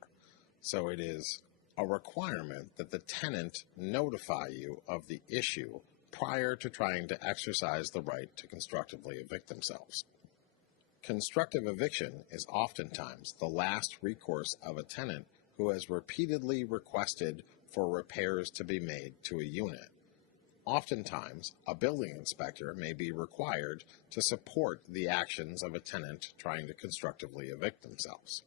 So it is a requirement that the tenant notify you of the issue prior to trying to exercise the right to constructively evict themselves. Constructive eviction is oftentimes the last recourse of a tenant who has repeatedly requested for repairs to be made to a unit. Oftentimes, a building inspector may be required to support the actions of a tenant trying to constructively evict themselves.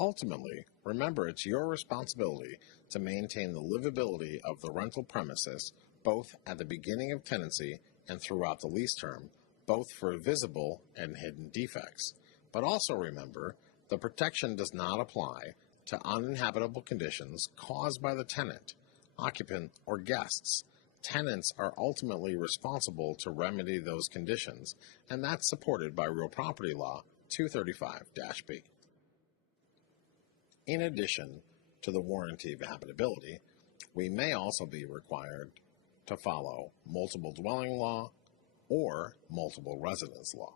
Ultimately, remember it's your responsibility to maintain the livability of the rental premises both at the beginning of tenancy and throughout the lease term, both for visible and hidden defects. But also remember, the protection does not apply to uninhabitable conditions caused by the tenant, occupant, or guests. Tenants are ultimately responsible to remedy those conditions, and that's supported by Real Property Law 235-B. In addition to the warranty of habitability, we may also be required to follow multiple dwelling law or multiple residence law.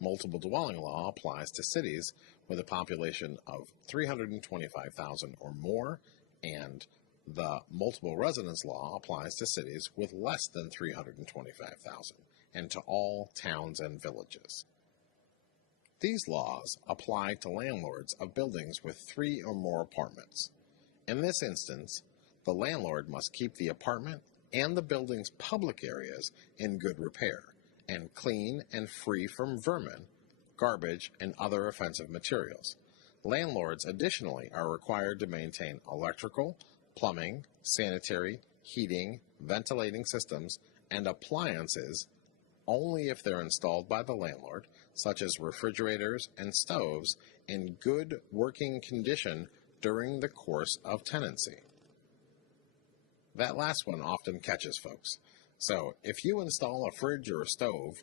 Multiple dwelling law applies to cities with a population of 325,000 or more, and the multiple residence law applies to cities with less than 325,000 and to all towns and villages. These laws apply to landlords of buildings with 3 or more apartments. In this instance, the landlord must keep the apartment and the building's public areas in good repair and clean and free from vermin, garbage, and other offensive materials. Landlords additionally are required to maintain electrical, plumbing, sanitary, heating, ventilating systems, and appliances only if they're installed by the landlord, such as refrigerators and stoves, in good working condition during the course of tenancy. That last one often catches folks. So if you install a fridge or a stove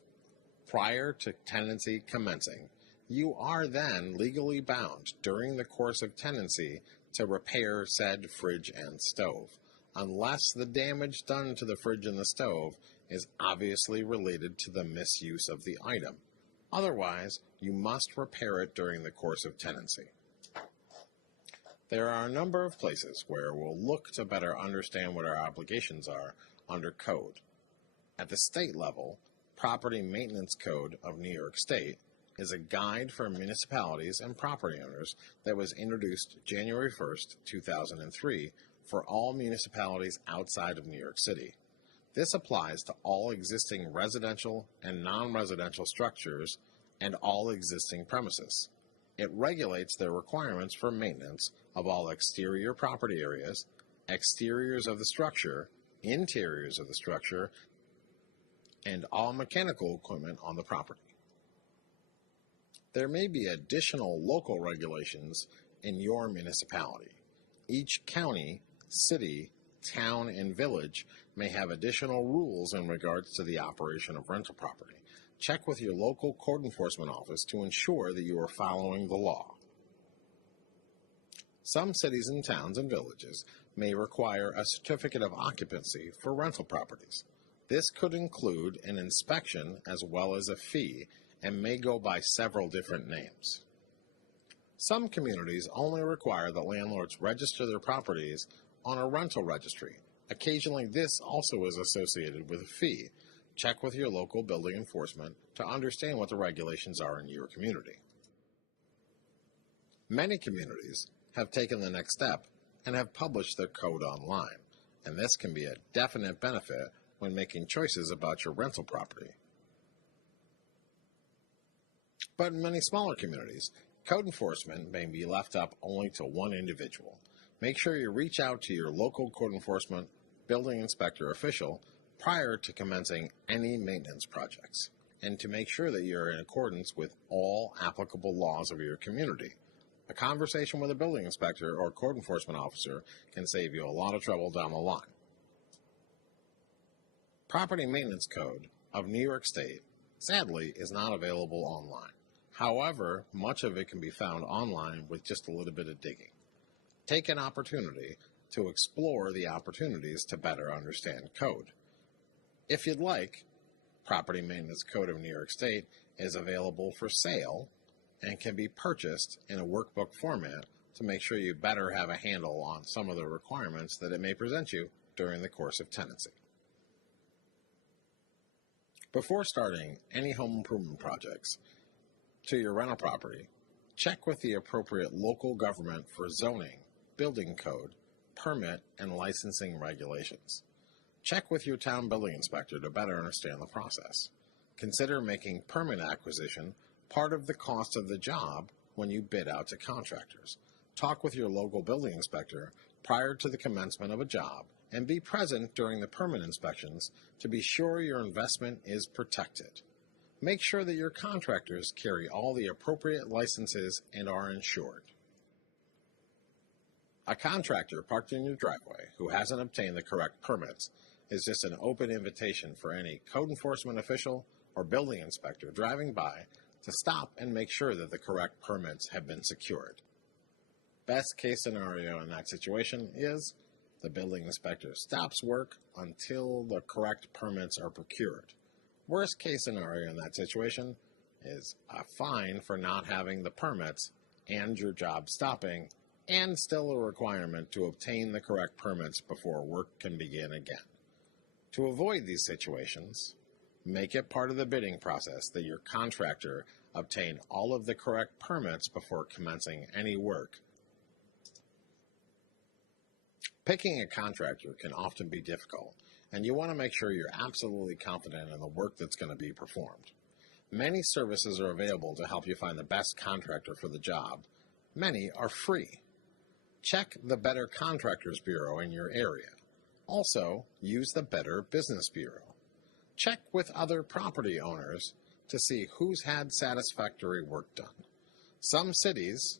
prior to tenancy commencing, you are then legally bound during the course of tenancy to repair said fridge and stove, unless the damage done to the fridge and the stove is obviously related to the misuse of the item. Otherwise, you must repair it during the course of tenancy. There are a number of places where we'll look to better understand what our obligations are under code. At the state level, Property Maintenance Code of New York State is a guide for municipalities and property owners that was introduced January 1st, 2003 for all municipalities outside of New York City. This applies to all existing residential and non-residential structures and all existing premises. It regulates their requirements for maintenance of all exterior property areas, exteriors of the structure, interiors of the structure, and all mechanical equipment on the property. There may be additional local regulations in your municipality. Each county, city, town, and village may have additional rules in regards to the operation of rental property. Check with your local code enforcement office to ensure that you are following the law. Some cities and towns and villages may require a certificate of occupancy for rental properties. This could include an inspection as well as a fee and may go by several different names. Some communities only require that landlords register their properties on a rental registry. Occasionally, this also is associated with a fee. Check with your local building enforcement to understand what the regulations are in your community. Many communities have taken the next step and have published their code online, and this can be a definite benefit when making choices about your rental property. But in many smaller communities, code enforcement may be left up only to one individual. Make sure you reach out to your local code enforcement building inspector official prior to commencing any maintenance projects, and to make sure that you're in accordance with all applicable laws of your community. A conversation with a building inspector or code enforcement officer can save you a lot of trouble down the line. Property Maintenance Code of New York State, sadly, is not available online. However, much of it can be found online with just a little bit of digging. Take an opportunity to explore the opportunities to better understand code. If you'd like, Property Maintenance Code of New York State is available for sale and can be purchased in a workbook format to make sure you better have a handle on some of the requirements that it may present you during the course of tenancy. Before starting any home improvement projects to your rental property, check with the appropriate local government for zoning, building code, permit, and licensing regulations. Check with your town building inspector to better understand the process. Consider making permit acquisition part of the cost of the job when you bid out to contractors. Talk with your local building inspector prior to the commencement of a job and be present during the permit inspections to be sure your investment is protected. Make sure that your contractors carry all the appropriate licenses and are insured. A contractor parked in your driveway who hasn't obtained the correct permits is just an open invitation for any code enforcement official or building inspector driving by to stop and make sure that the correct permits have been secured. Best case scenario in that situation is the building inspector stops work until the correct permits are procured. Worst case scenario in that situation is a fine for not having the permits and your job stopping, and still a requirement to obtain the correct permits before work can begin again. To avoid these situations, make it part of the bidding process that your contractor obtain all of the correct permits before commencing any work. Picking a contractor can often be difficult, and you want to make sure you're absolutely confident in the work that's going to be performed. Many services are available to help you find the best contractor for the job. Many are free. Check the Better Contractors Bureau in your area. Also, use the Better Business Bureau. Check with other property owners to see who's had satisfactory work done. Some cities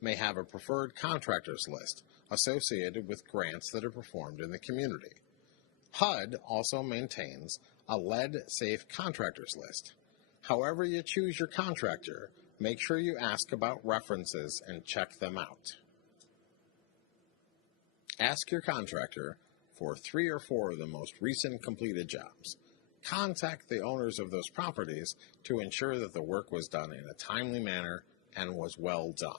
may have a preferred contractors list associated with grants that are performed in the community. HUD also maintains a lead-safe contractors list. However you choose your contractor, make sure you ask about references and check them out. Ask your contractor for 3 or 4 of the most recent completed jobs. Contact the owners of those properties to ensure that the work was done in a timely manner and was well done.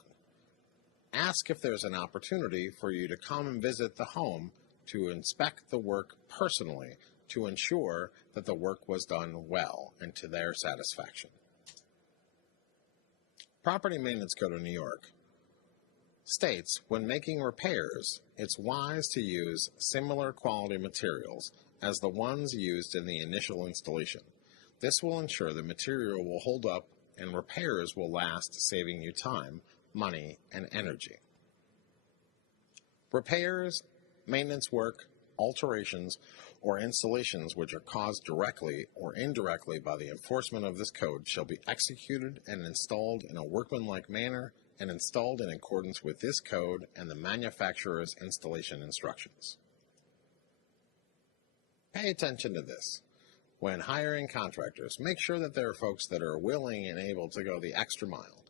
Ask if there's an opportunity for you to come and visit the home to inspect the work personally to ensure that the work was done well and to their satisfaction. Property Maintenance Code of New York states when making repairs, it's wise to use similar quality materials as the ones used in the initial installation. This will ensure the material will hold up and repairs will last, saving you time, money, and energy. Repairs, maintenance work, alterations, or installations which are caused directly or indirectly by the enforcement of this code shall be executed and installed in a workmanlike manner and installed in accordance with this code and the manufacturer's installation instructions. Pay attention to this. When hiring contractors, make sure that there are folks that are willing and able to go the extra mile.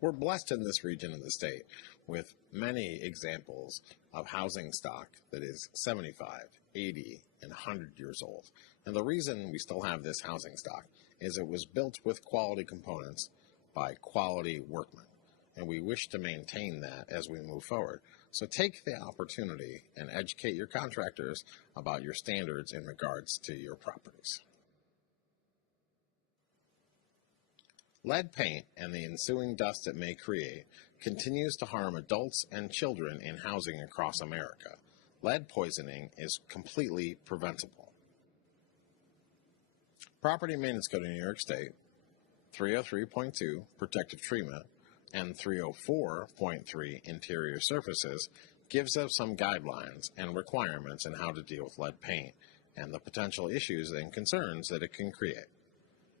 We're blessed in this region of the state with many examples of housing stock that is 75, 80, and 100 years old. And the reason we still have this housing stock is it was built with quality components by quality workmen. And we wish to maintain that as we move forward. So take the opportunity and educate your contractors about your standards in regards to your properties. Lead paint and the ensuing dust it may create continues to harm adults and children in housing across America. Lead poisoning is completely preventable. Property Maintenance Code of New York State 303.2 Protective Treatment and 304.3 Interior Surfaces gives us some guidelines and requirements on how to deal with lead paint and the potential issues and concerns that it can create.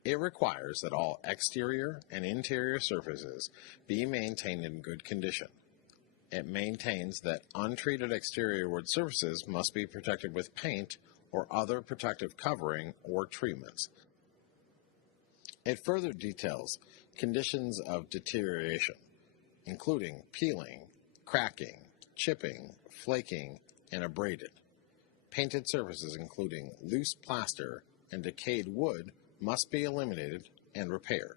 It requires that all exterior and interior surfaces be maintained in good condition. It maintains that untreated exterior wood surfaces must be protected with paint or other protective covering or treatments. It further details conditions of deterioration, including peeling, cracking, chipping, flaking, and abraded. Painted surfaces, including loose plaster and decayed wood, must be eliminated and repaired.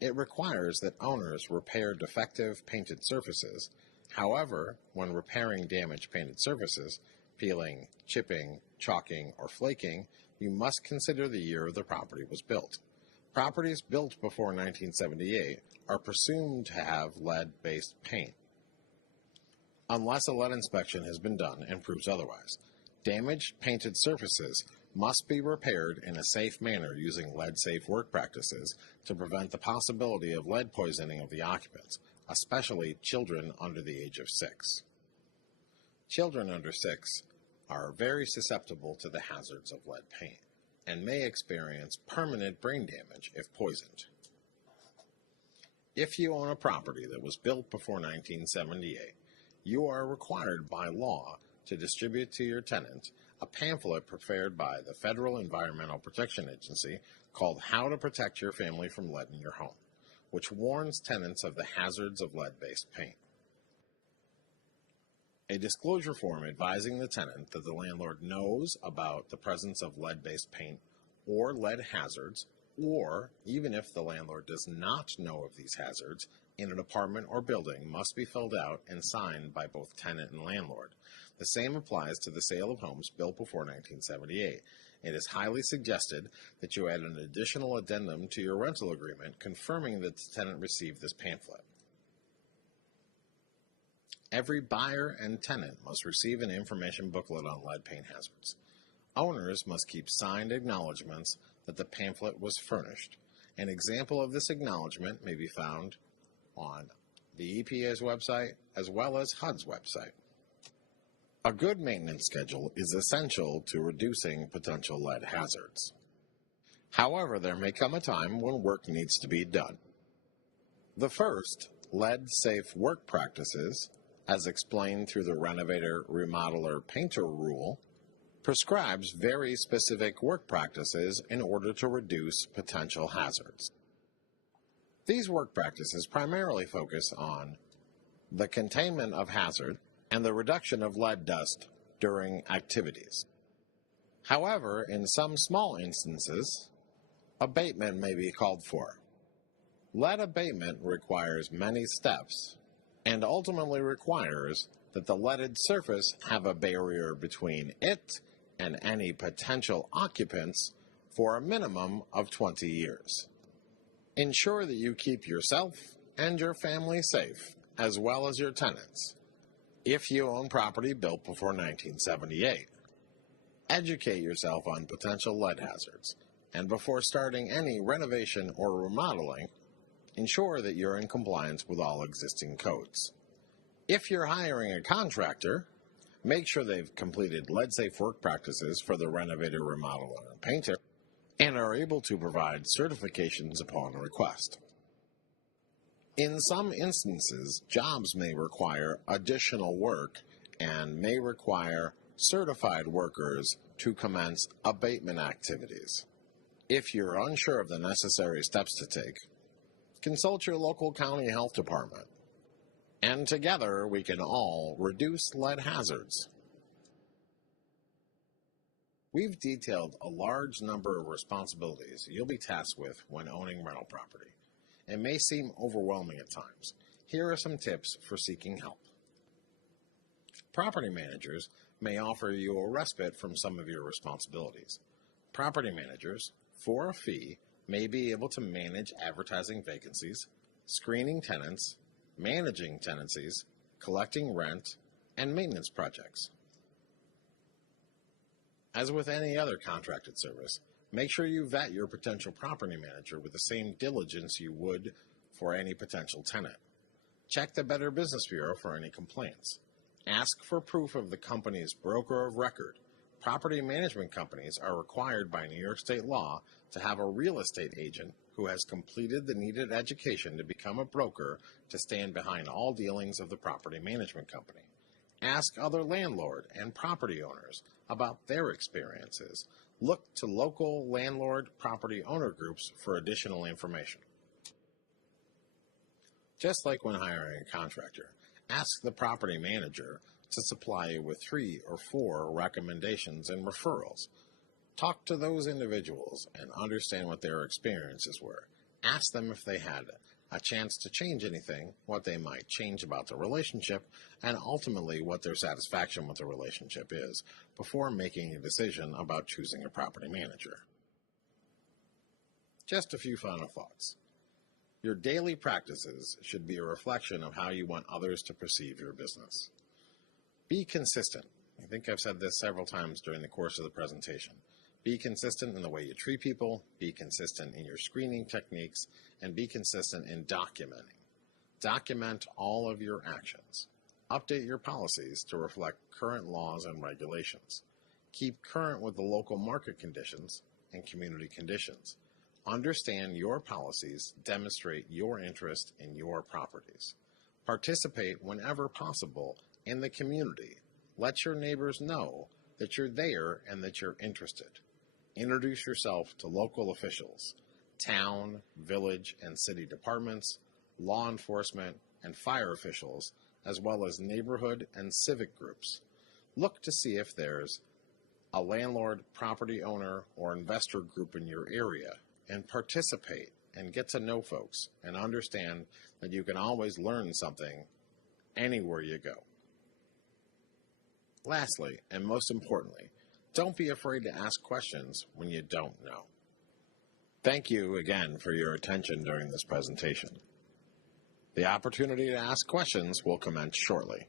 It requires that owners repair defective painted surfaces. However, when repairing damaged painted surfaces, peeling, chipping, chalking, or flaking, you must consider the year the property was built. Properties built before 1978 are presumed to have lead-based paint, unless a lead inspection has been done and proves otherwise. Damaged painted surfaces must be repaired in a safe manner using lead-safe work practices to prevent the possibility of lead poisoning of the occupants, especially children under the age of 6. Children under 6 are very susceptible to the hazards of lead paint and may experience permanent brain damage if poisoned. If you own a property that was built before 1978, you are required by law to distribute to your tenant a pamphlet prepared by the Federal Environmental Protection Agency called How to Protect Your Family from Lead in Your Home, which warns tenants of the hazards of lead-based paint. A disclosure form advising the tenant that the landlord knows about the presence of lead-based paint or lead hazards, or even if the landlord does not know of these hazards, in an apartment or building must be filled out and signed by both tenant and landlord. The same applies to the sale of homes built before 1978. It is highly suggested that you add an additional addendum to your rental agreement confirming that the tenant received this pamphlet. Every buyer and tenant must receive an information booklet on lead paint hazards. Owners must keep signed acknowledgments that the pamphlet was furnished. An example of this acknowledgment may be found on the EPA's website as well as HUD's website. A good maintenance schedule is essential to reducing potential lead hazards. However, there may come a time when work needs to be done. The first, lead-safe work practices, as explained through the Renovator, Remodeler, Painter Rule, prescribes very specific work practices in order to reduce potential hazards. These work practices primarily focus on the containment of hazard and the reduction of lead dust during activities. However, in some small instances, abatement may be called for. Lead abatement requires many steps and ultimately requires that the leaded surface have a barrier between it and any potential occupants for a minimum of 20 years. Ensure that you keep yourself and your family safe, as well as your tenants. If you own property built before 1978, educate yourself on potential lead hazards, and before starting any renovation or remodeling, ensure that you're in compliance with all existing codes. If you're hiring a contractor, make sure they've completed lead-safe work practices for the renovator, remodeler, and painter, and are able to provide certifications upon request. In some instances, jobs may require additional work and may require certified workers to commence abatement activities. If you're unsure of the necessary steps to take, consult your local county health department, and together we can all reduce lead hazards. We've detailed a large number of responsibilities you'll be tasked with when owning rental property. It may seem overwhelming at times. Here are some tips for seeking help. Property managers may offer you a respite from some of your responsibilities. Property managers, for a fee, may be able to manage advertising vacancies, screening tenants, managing tenancies, collecting rent, and maintenance projects. As with any other contracted service, make sure you vet your potential property manager with the same diligence you would for any potential tenant. Check the Better Business Bureau for any complaints. Ask for proof of the company's broker of record. Property management companies are required by New York State law to have a real estate agent who has completed the needed education to become a broker to stand behind all dealings of the property management company. Ask other landlord and property owners about their experiences. Look to local landlord property owner groups for additional information. Just like when hiring a contractor, ask the property manager to supply you with 3 or 4 recommendations and referrals. Talk to those individuals and understand what their experiences were. Ask them if they had a chance to change anything, what they might change about the relationship, and ultimately what their satisfaction with the relationship is before making a decision about choosing a property manager. Just a few final thoughts. Your daily practices should be a reflection of how you want others to perceive your business. Be consistent. I think I've said this several times during the course of the presentation. Be consistent in the way you treat people, be consistent in your screening techniques, and be consistent in documenting. Document all of your actions. Update your policies to reflect current laws and regulations. Keep current with the local market conditions and community conditions. Understand your policies, demonstrate your interest in your properties. Participate whenever possible in the community. Let your neighbors know that you're there and that you're interested. Introduce yourself to local officials, town, village, and city departments, law enforcement, and fire officials, as well as neighborhood and civic groups. Look to see if there's a landlord, property owner, or investor group in your area, and participate and get to know folks and understand that you can always learn something anywhere you go. Lastly, and most importantly, don't be afraid to ask questions when you don't know. Thank you again for your attention during this presentation. The opportunity to ask questions will commence shortly.